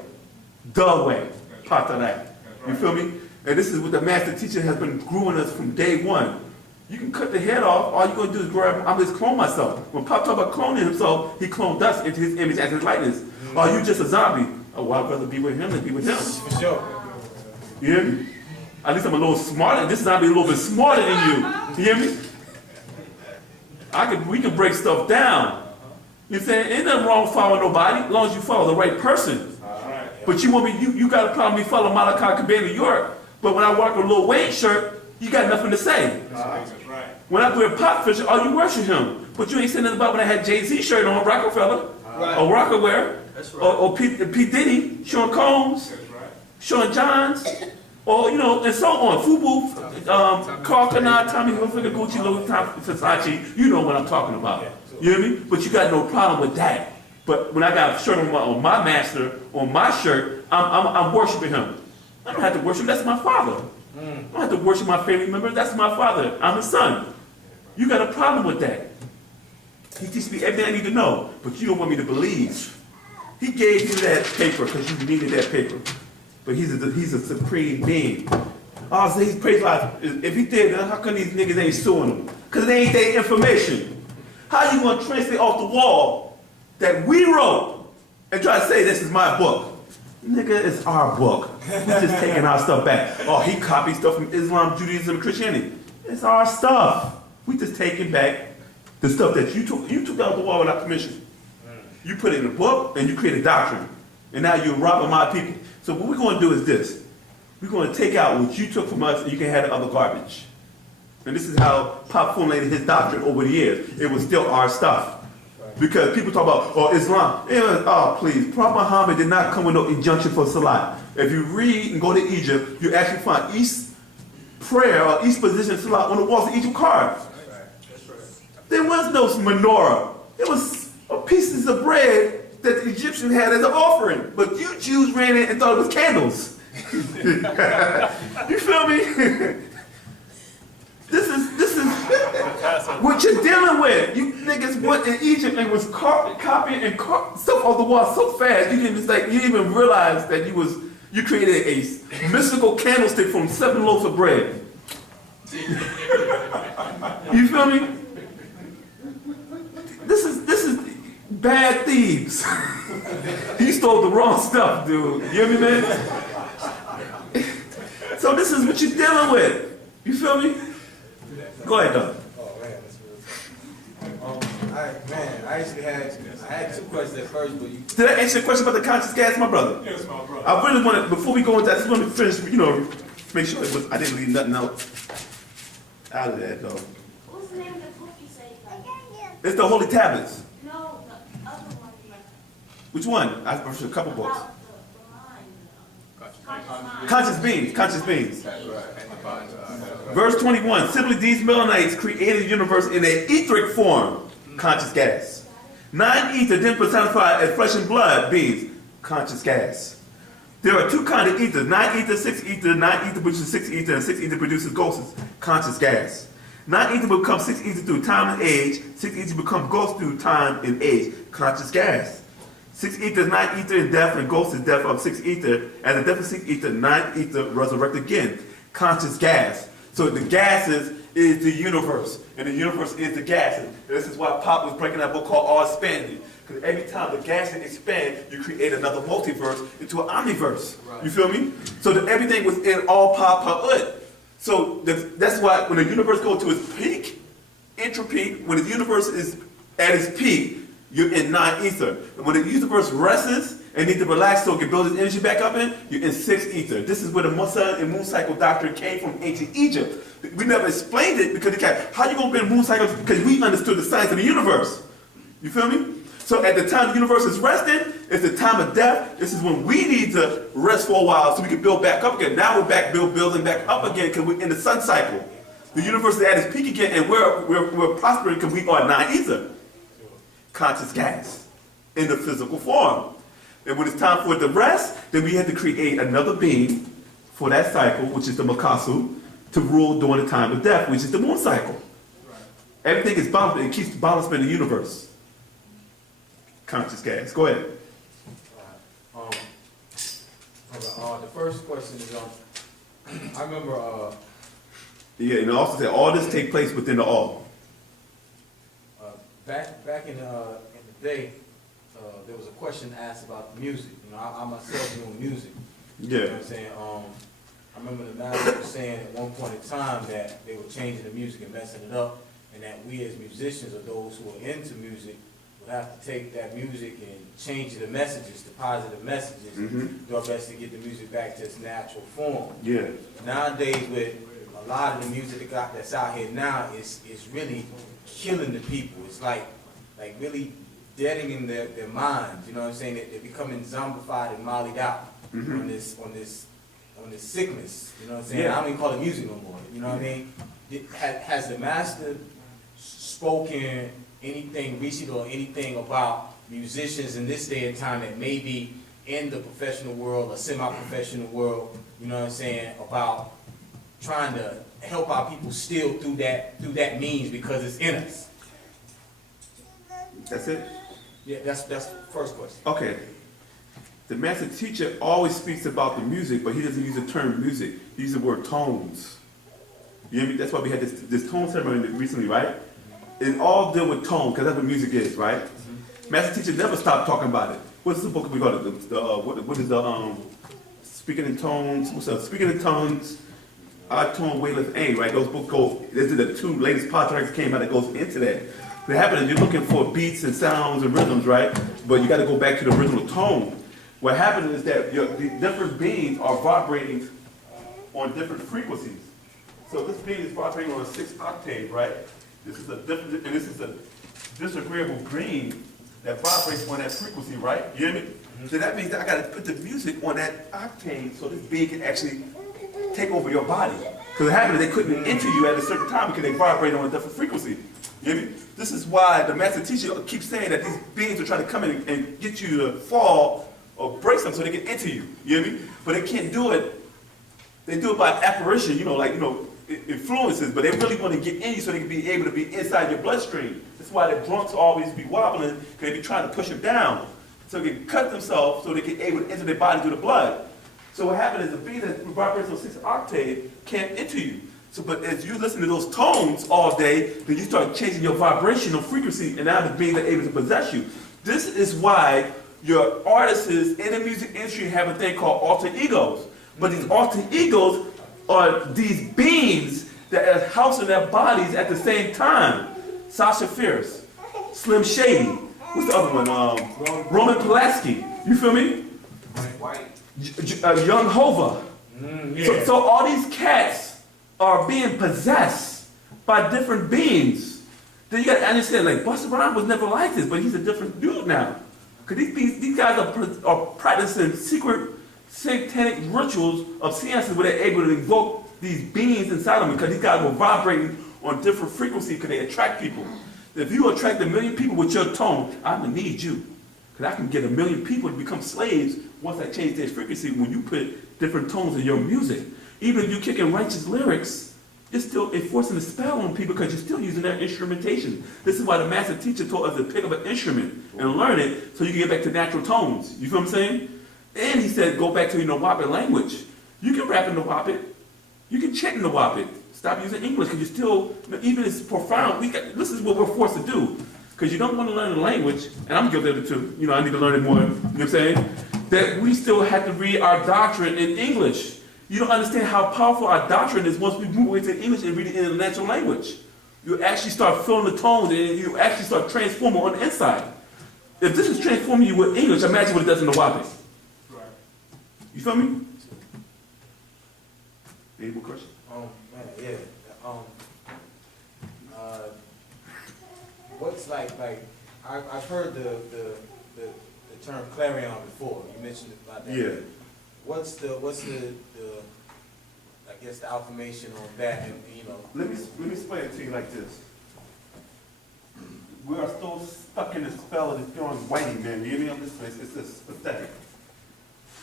the way. Patanak. You feel me? And this is what the master teacher has been grooming us from day one. You can cut the head off. All you're going to do is grab, I'm just clone myself. When Pop talked about cloning himself, he cloned us into his image and his likeness. Are you just a zombie? Oh, well, I'd rather be with him than be with him. For sure. You hear me? At least I'm a little smarter. This zombie a little bit smarter than you. You hear me? We can break stuff down. You know what I'm saying? Ain't nothing wrong following nobody, as long as you follow the right person. But you want me, you got a problem me follow Malachi Kabay New York, but when I walk with a Lil Wayne shirt, you got nothing to say. That's right. When I wear Pop Fisher, oh, you worship him. But you ain't saying nothing about when I had Jay-Z shirt on, Rockefeller, or Rockaware, or P. Diddy, Sean Combs, Sean Johns, or, and so on. Fubu, Carl Kanai, Tommy Hilfiger, Gucci, Louis Vuitton, Versace, you know what I'm talking about. You hear me? But you got no problem with that. But when I got a shirt on my master, on my shirt, I'm worshiping him. I don't have to worship, that's my father. I don't have to worship my family members, that's my father. I'm his son. You got a problem with that. He teaches me everything I need to know, but you don't want me to believe. He gave you that paper because you needed that paper. But he's a supreme being. Oh, so he's praised life. If he did, how come these niggas ain't suing him? Because they ain't their information. How you gonna translate off the wall that we wrote and try to say this is my book? Nigga, it's our book. We're just taking our stuff back. Oh, he copied stuff from Islam, Judaism, and Christianity. It's our stuff. We just taking back the stuff that you took out the wall without permission. You put it in a book and you create a doctrine. And now you're robbing my people. So what we're going to do is this. We're going to take out what you took from us and you can have the other garbage. And this is how Pop formulated his doctrine over the years. It was still our stuff. Because people talk about, Islam. Oh, please. Prophet Muhammad did not come with no injunction for Salat. If you read and go to Egypt, you actually find East prayer or East position Salat on the walls of Egypt carved. There was no menorah. It was pieces of bread that the Egyptians had as an offering. But you Jews ran in and thought it was candles. You feel me? This is what you're dealing with. You niggas went in Egypt and was copying and stuff off the wall so fast you didn't even realize that you created a mystical candlestick from 7 loaves of bread. You feel me? This is bad thieves. He stole the wrong stuff, dude. You hear me, man? So this is what you're dealing with. You feel me? Go ahead, Doug. Oh, man, that's real. I actually had 2 questions at first, but you. Did I answer your question about the conscious gas, my brother? Yes, my brother. I really want to, before we go into that, I just want to finish, make sure I didn't leave nothing out of that, though. What's the name of the book you say? It's the Holy Tablets. No, the other one. Which one? I read a couple books. About the mind. Conscious beings. Verse 21, simply these Melanites created the universe in an etheric form, conscious gas. 9 ether then personified as flesh and blood beings, conscious gas. There are 2 kinds of ether, 9 ether, 6 ether, 9 ether produces 6 ether, and 6 ether produces ghosts, conscious gas. 9 ether becomes 6 ether through time and age, 6 ether becomes ghosts through time and age, conscious gas. 6 ether is 9 ether in death, and ghost is death of 6 ether. As the death of 6 ether, 9 ether resurrect again, conscious gas. So the gases is the universe, and the universe is the gases. And this is why Pop was breaking that book called All Expanding. Because every time the gases expand, you create another multiverse into an omniverse. Right. You feel me? So that everything was in all Pop. So that's why when the universe goes to its peak, entropy, when the universe is at its peak, you're in 9 ether. And when the universe rests and needs to relax so it can build its energy back up in, you're in 6 ether. This is where the sun and moon cycle doctrine came from ancient Egypt. We never explained it because how you going to bring moon cycles? Because we understood the science of the universe. You feel me? So at the time the universe is resting, it's the time of death. This is when we need to rest for a while so we can build back up again. Now we're back building back up again because we're in the sun cycle. The universe is at its peak again, and we're prospering because we are 9 ether. Conscious gas in the physical form. And when it's time for it to rest, then we have to create another being for that cycle, which is the Makasu, to rule during the time of death, which is the moon cycle. Right. Everything is balanced. It keeps the balance in the universe. Conscious gas. Go ahead. The first question is I remember. Yeah, and also say all this take place within the all. Back in the day, there was a question asked about music. I myself doing music. Yeah. You know what I'm saying? I remember the master was saying at one point in time that they were changing the music and messing it up, and that we as musicians or those who are into music would have to take that music and change the messages to positive messages, and do our best to get the music back to its natural form. Yeah. Nowadays, with a lot of the music that's out here now, is really killing the people. It's like really deadening their minds. You know what I'm saying? They're becoming zombified and mollied out on this sickness. You know what I'm saying? Yeah. I don't even call it music no more. You know what I mean? Has the master spoken anything recent or anything about musicians in this day and time that may be in the professional world or semi-professional world? You know what I'm saying? About trying to help our people steal through that means because it's in us. That's it? Yeah, that's the first question. Okay. The master teacher always speaks about the music, but he doesn't use the term music. He uses the word tones. You hear me? That's why we had this tone ceremony recently, right? It all deal with tone, because that's what music is, right? Master teacher never stopped talking about it. What's the book we call it? What is the speaking in tones? What's up? Speaking in tongues, odd tone, weightless aim, right? Those books go. These are the 2 latest podcasts that came out that goes into that. What happens is you're looking for beats and sounds and rhythms, right? But you got to go back to the original tone. What happens is that the different beings are vibrating on different frequencies. So this being is vibrating on a 6 octave, right? This is a different, and this is a disagreeable green that vibrates on that frequency, right? You hear me? So that means that I got to put the music on that octave so this being can actually take over your body. Because it happened they couldn't enter you at a certain time because they vibrate on a different frequency. You hear me? This is why the master teacher keeps saying that these beings are trying to come in and get you to fall or break them so they can enter you. You hear me? But they can't do it. They do it by apparition, influences, but they really want to get in you so they can be able to be inside your bloodstream. That's why the drunks always be wobbling, because they be trying to push them down. So they can cut themselves so they can able to enter their body through the blood. So what happened is the beat that vibrates on 6th octave can't enter you. So, but as you listen to those tones all day, then you start changing your vibrational frequency, and now the beings are able to possess you. This is why your artists in the music industry have a thing called alter egos. But these alter egos are these beings that are housing their bodies at the same time. Sasha Fierce, Slim Shady, what's the other one? Roman Polanski. You feel me? Young Hova. So all these cats are being possessed by different beings. Then you gotta understand, like, Busta Rhymes was never like this, but he's a different dude now. Because these guys are practicing secret satanic rituals of seances where they're able to invoke these beings inside of them, because these guys were vibrating on different frequencies because they attract people. If you attract 1 million people with your tone, I'm gonna need you. Because I can get 1 million people to become slaves once I change their frequency when you put different tones in your music. Even if you're kicking righteous lyrics, it's still enforcing a spell on people because you're still using their instrumentation. This is why the master teacher taught us to pick up an instrument and learn it so you can get back to natural tones. You feel what I'm saying? And he said, go back to your Wu-nuwaup language. You can rap in Wu-nuwaup. You can chant in Wu-nuwaup. Stop using English because you're still, even it's profound. This is what we're forced to do. Because you don't want to learn the language, and I'm guilty of it too. I need to learn it more. You know what I'm saying? That we still have to read our doctrine in English. You don't understand how powerful our doctrine is once we move into English and read it in a natural language. You actually start feeling the tones and you actually start transforming on the inside. If this is transforming you with English, imagine what it does in the Wu-nuwaup. Right. You feel me? Any more questions? Man, yeah. What's like I've heard the term clarion before. You mentioned about that. Yeah. What's the I guess the affirmation on that, and Let me explain it to you like this. We are still stuck in this spell of this feeling whitey, man. You hear me on this place? It's just pathetic.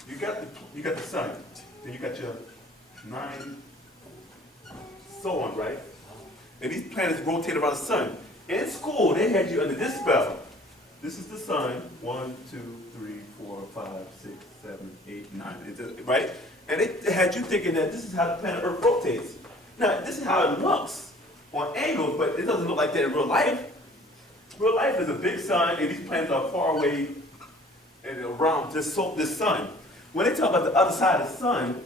You got the sun, then you got your 9, so on, right? And these planets rotate around the sun. In school, they had you under this spell. This is the sun. 1, 2, 3, 4, 5, 6, 7, 8, 9. Right? And they had you thinking that this is how the planet Earth rotates. Now, this is how it looks on angles, but it doesn't look like that in real life. Real life is a big sun, and these planets are far away and around this sun. When they talk about the other side of the sun,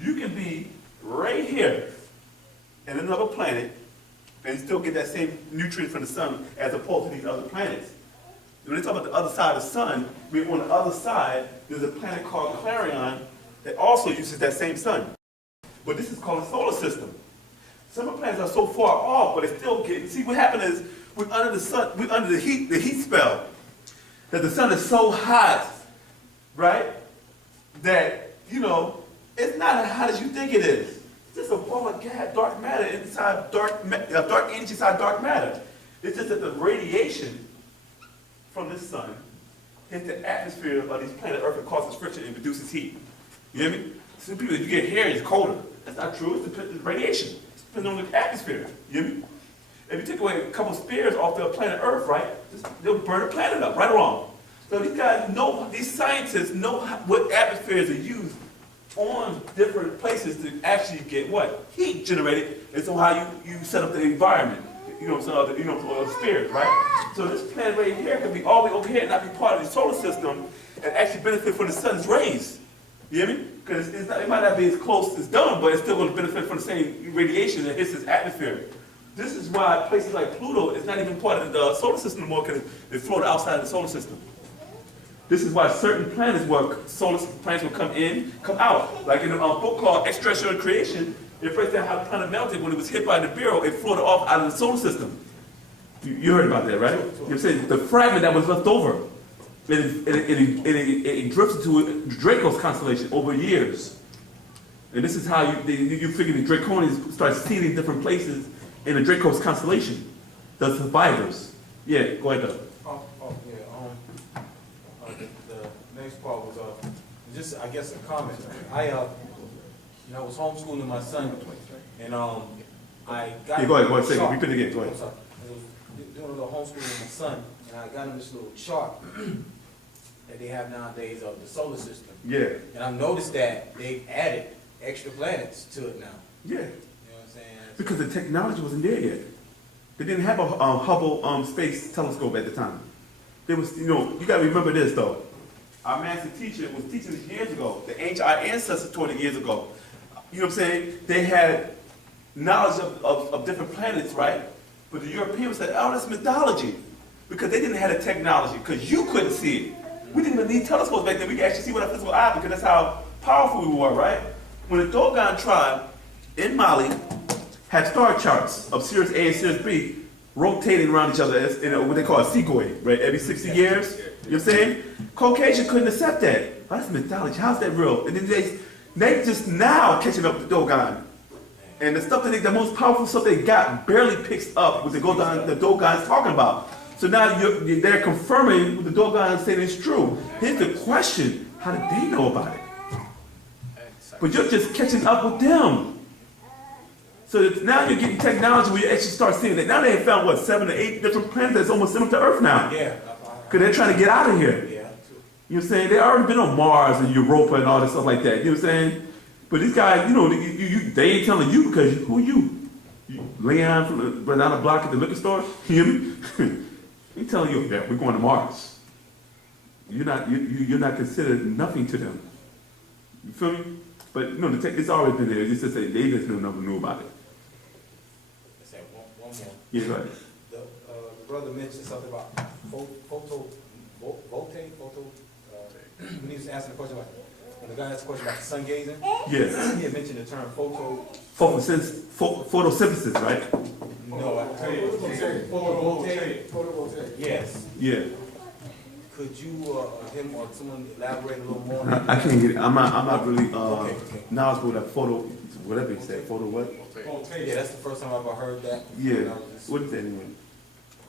you can be right here in another planet and still get that same nutrient from the sun as opposed to these other planets. When they talk about the other side of the sun, on the other side, there's a planet called Clarion that also uses that same sun. But this is called a solar system. Some of the planets are so far off, but they still get, see what happened is, we're under the sun, we're under the heat spell. That the sun is so hot, right? That, it's not as hot as you think it is. It's just a ball of gas, dark matter inside dark energy inside dark matter. It's just that the radiation from the sun hits the atmosphere of these planet Earth and causes friction and produces heat. You hear me? Some people, you get hair, it's colder. That's not true. It's radiation. It's depending on the atmosphere. You hear me? If you take away a couple spears off the planet Earth, right, they'll burn the planet up, right or wrong. So these guys know, these scientists know what atmospheres are used on different places to actually get what? Heat generated. And so how you set up the environment. The spheres, right? So this planet right here could be all the way over here and not be part of the solar system and actually benefit from the sun's rays. You hear me? Because it might not be as close as done, but it's still going to benefit from the same radiation that hits its atmosphere. This is why places like Pluto is not even part of the solar system anymore, because they float outside of the solar system. This is why certain planets planets will come in, come out. Like in a book called Extraterrestrial Creation, it breaks down how the planet melted when it was hit by the Nibiru. It floated off out of the solar system. You heard about that, right? You know what I'm saying? The fragment that was left over, it drifts into Draco's constellation over years. And this is how you figure the Draconians start seeding different places in the Draco's constellation. The survivors. Yeah, go ahead, Doug. The next part was just, I guess, a comment. I was homeschooling my son And, I got. Yeah, go ahead, say it. chart. Repeat it again, go ahead. I'm sorry. I was doing a little homeschooling with my son, and I got him this little chart that they have nowadays of the solar system. Yeah, And I've noticed that they've added extra planets to it now. yeah. You know what I'm saying? Because the technology wasn't there yet. They didn't have a Hubble space telescope at the time. There was, you know, you gotta remember this though. Our master teacher was teaching us years ago. Our ancestors taught it years ago. You know what I'm saying? They had knowledge of different planets, right? But the Europeans said, oh, that's mythology. Because they didn't have the technology, because you couldn't see it. We didn't even need telescopes back then. We could actually see with our physical eye because that's how powerful we were, right? When the Dogon tribe in Mali had star charts of Sirius A and Sirius B rotating around each other as in what they call a sequoia, right? Every 60 years. You know what I'm saying? Caucasian couldn't accept that. Oh, that's mythology. How's that real? And then they just now catching up with Dogon. And the stuff the most powerful stuff they got barely picks up what the Dogon's talking about. So now they're confirming what the Dogon is saying is true. Here's the question: how did they know about it? But you're just catching up with them. So that now you're getting technology where you actually start seeing that. Now they have found, 7 or 8 different planets that's almost similar to Earth now. Yeah. Because they're trying to get out of here. Yeah. You know what I'm saying? They already been on Mars and Europa and all that stuff like that. You know what I'm saying? But these guys, you know, they ain't telling you because who you? Leon from down the block at the liquor store? You hear me? He telling you, yeah, we're going to Mars. You're not considered nothing to them. You feel me? But you know, it's always been there. It's just that they just never knew about it. Let's say one more. Yeah, go ahead. The brother mentioned something about when he was asking the question about, when the guy asked the question about the sun gazing, Yeah. he had mentioned the term Photosynthesis, right? photovoltaic. Yes. Yeah. Could you, him or someone elaborate a little more? I can't get it. I'm not really Okay. knowledgeable that whatever you said, photo what? Yeah, that's the first time I've ever heard that. Yeah. What is that anyway?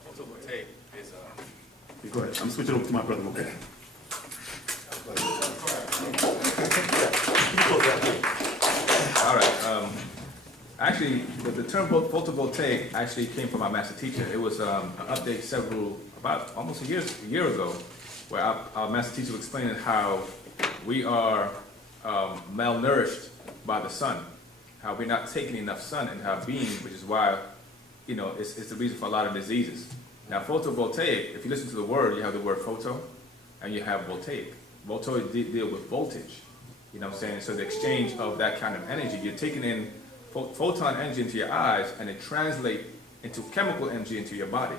Photovoltaic is Yeah, go ahead. I'm switching over to my brother, okay? all right. Actually, the term photovoltaic actually came from our master teacher. It was an update about almost a year ago, where our master teacher was explaining how we are malnourished by the sun, how we're not taking enough sun into our being, which is why, you know, it's the reason for a lot of diseases. Now, photovoltaic, if you listen to the word, you have the word photo, and you have voltaic. Voltaic deal with voltage, you know what I'm saying? So the exchange of that kind of energy, you're taking in photon energy into your eyes, and it translates into chemical energy into your body.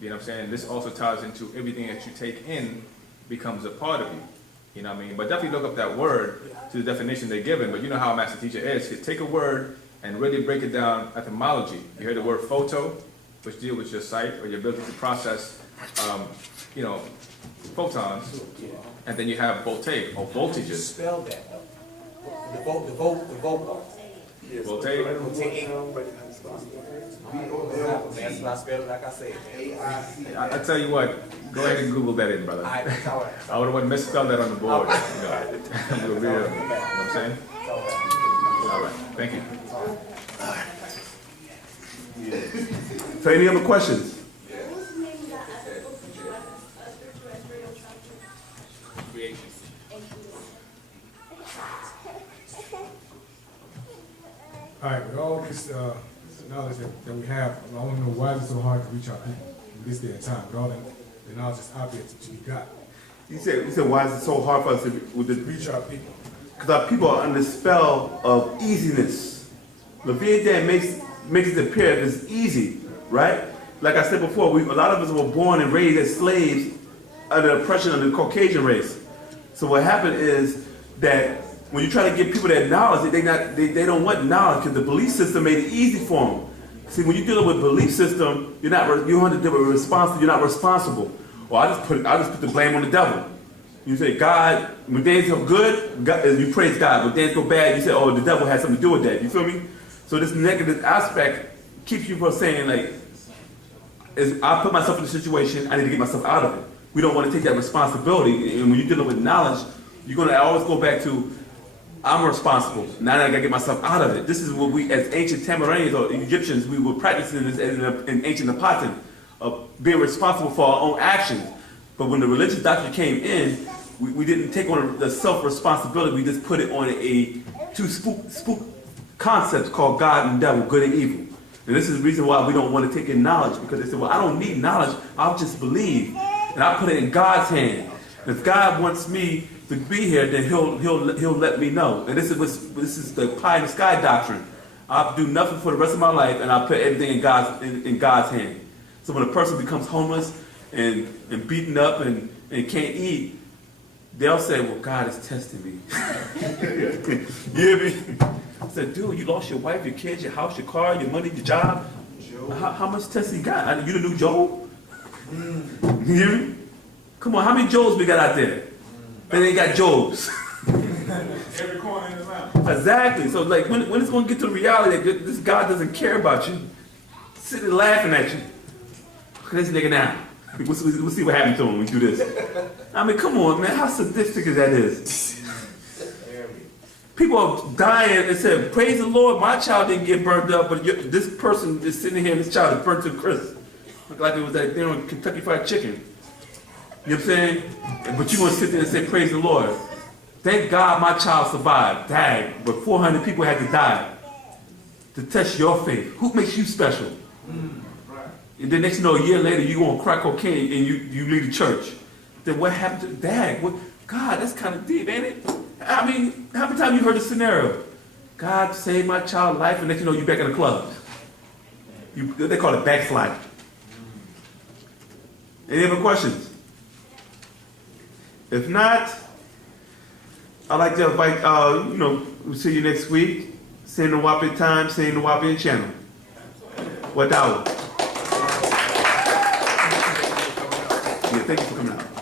You know what I'm saying? This also ties into everything that you take in becomes a part of you. You know what I mean? But definitely look up that word to the definition they're given. But you know how a master teacher is. He'll take a word and really break it down etymology. You hear the word photo, which deals with your sight or your ability to process, you know, photons. And then you have voltaic or voltages. Spell that though. The vote part. Voltaic. That's not spelled like I said, man. I tell you what, go ahead and Google that in, brother. Alright, that's all right. I would have misspelled that on the board. You know, we'll read it. You know what I'm saying? All right, thank you. So any other questions? Who's the name of that extraterrestrial structure? Creation. All right, with all this knowledge that we have, I want to know why is it so hard to reach our people in this day and time? With all the knowledge that's out there to be got, You said why is it so hard for us to reach our people. because our people are under the spell of easiness. Leviathan makes it appear as easy, right? Like I said before, a lot of us were born and raised as slaves under oppression of the Caucasian race. So what happened is that when you try to give people that knowledge, they don't want knowledge because the belief system made it easy for them. See, when you're dealing with belief system, you don't have to deal with responsible. You're not responsible. Well, I just put the blame on the devil. You say God, when things go good, you praise God. When things go bad, you say, oh, the devil has something to do with that. You feel me? So this negative aspect keeps you from saying like, I put myself in a situation, I need to get myself out of it. We don't want to take that responsibility. And when you're dealing with knowledge, you're going to always go back to I'm responsible. Now I gotta get myself out of it. This is what we, as ancient Tamarians or Egyptians, we were practicing this in ancient Napatan, of being responsible for our own actions. But when the religious doctrine came in, we didn't take on the self-responsibility. We just put it on two spook concepts called God and devil, good and evil. And this is the reason why we don't want to take in knowledge, because they say, well, I don't need knowledge. I'll just believe, and I'll put it in God's hand. If God wants me to be here, then he'll let me know. And this is the pie in the sky doctrine. I'll do nothing for the rest of my life, and I'll put everything in God's hand. So when a person becomes homeless and beaten up and can't eat, they'll say, well, God is testing me. You hear me? I said, dude, you lost your wife, your kids, your house, your car, your money, your job. How much test he got? You the new Job? You hear me? Come on, how many Jobs we got out there? They ain't got Jobs. Every corner in the mouth. Exactly. So like when it's going to get to the reality that this God doesn't care about you, sitting laughing at you. Look at this nigga now. We'll see what happens to him when we do this. I mean, come on, man. How sadistic is that? People are dying and said, praise the Lord, my child didn't get burned up, but this person is sitting here and this child is burnt to the crisp. Look like it was that Kentucky Fried Chicken. You know what I'm saying? But you want to sit there and say, praise the Lord. Thank God my child survived. Dang, but 400 people had to die to test your faith. Who makes you special? And then next you know, a year later, you go on crack cocaine and you leave the church. Then what happened to Dad? God, that's kind of deep, ain't it? I mean, how many times you heard the scenario? God saved my child's life, and next you know, you're back in the club. They call it backsliding. Any other questions? If not, I'd like to invite, we'll see you next week. Same Wu-nuwaup time, same Wu-nuwaup channel. Wu-nuwaup. Yeah, thank you for coming out.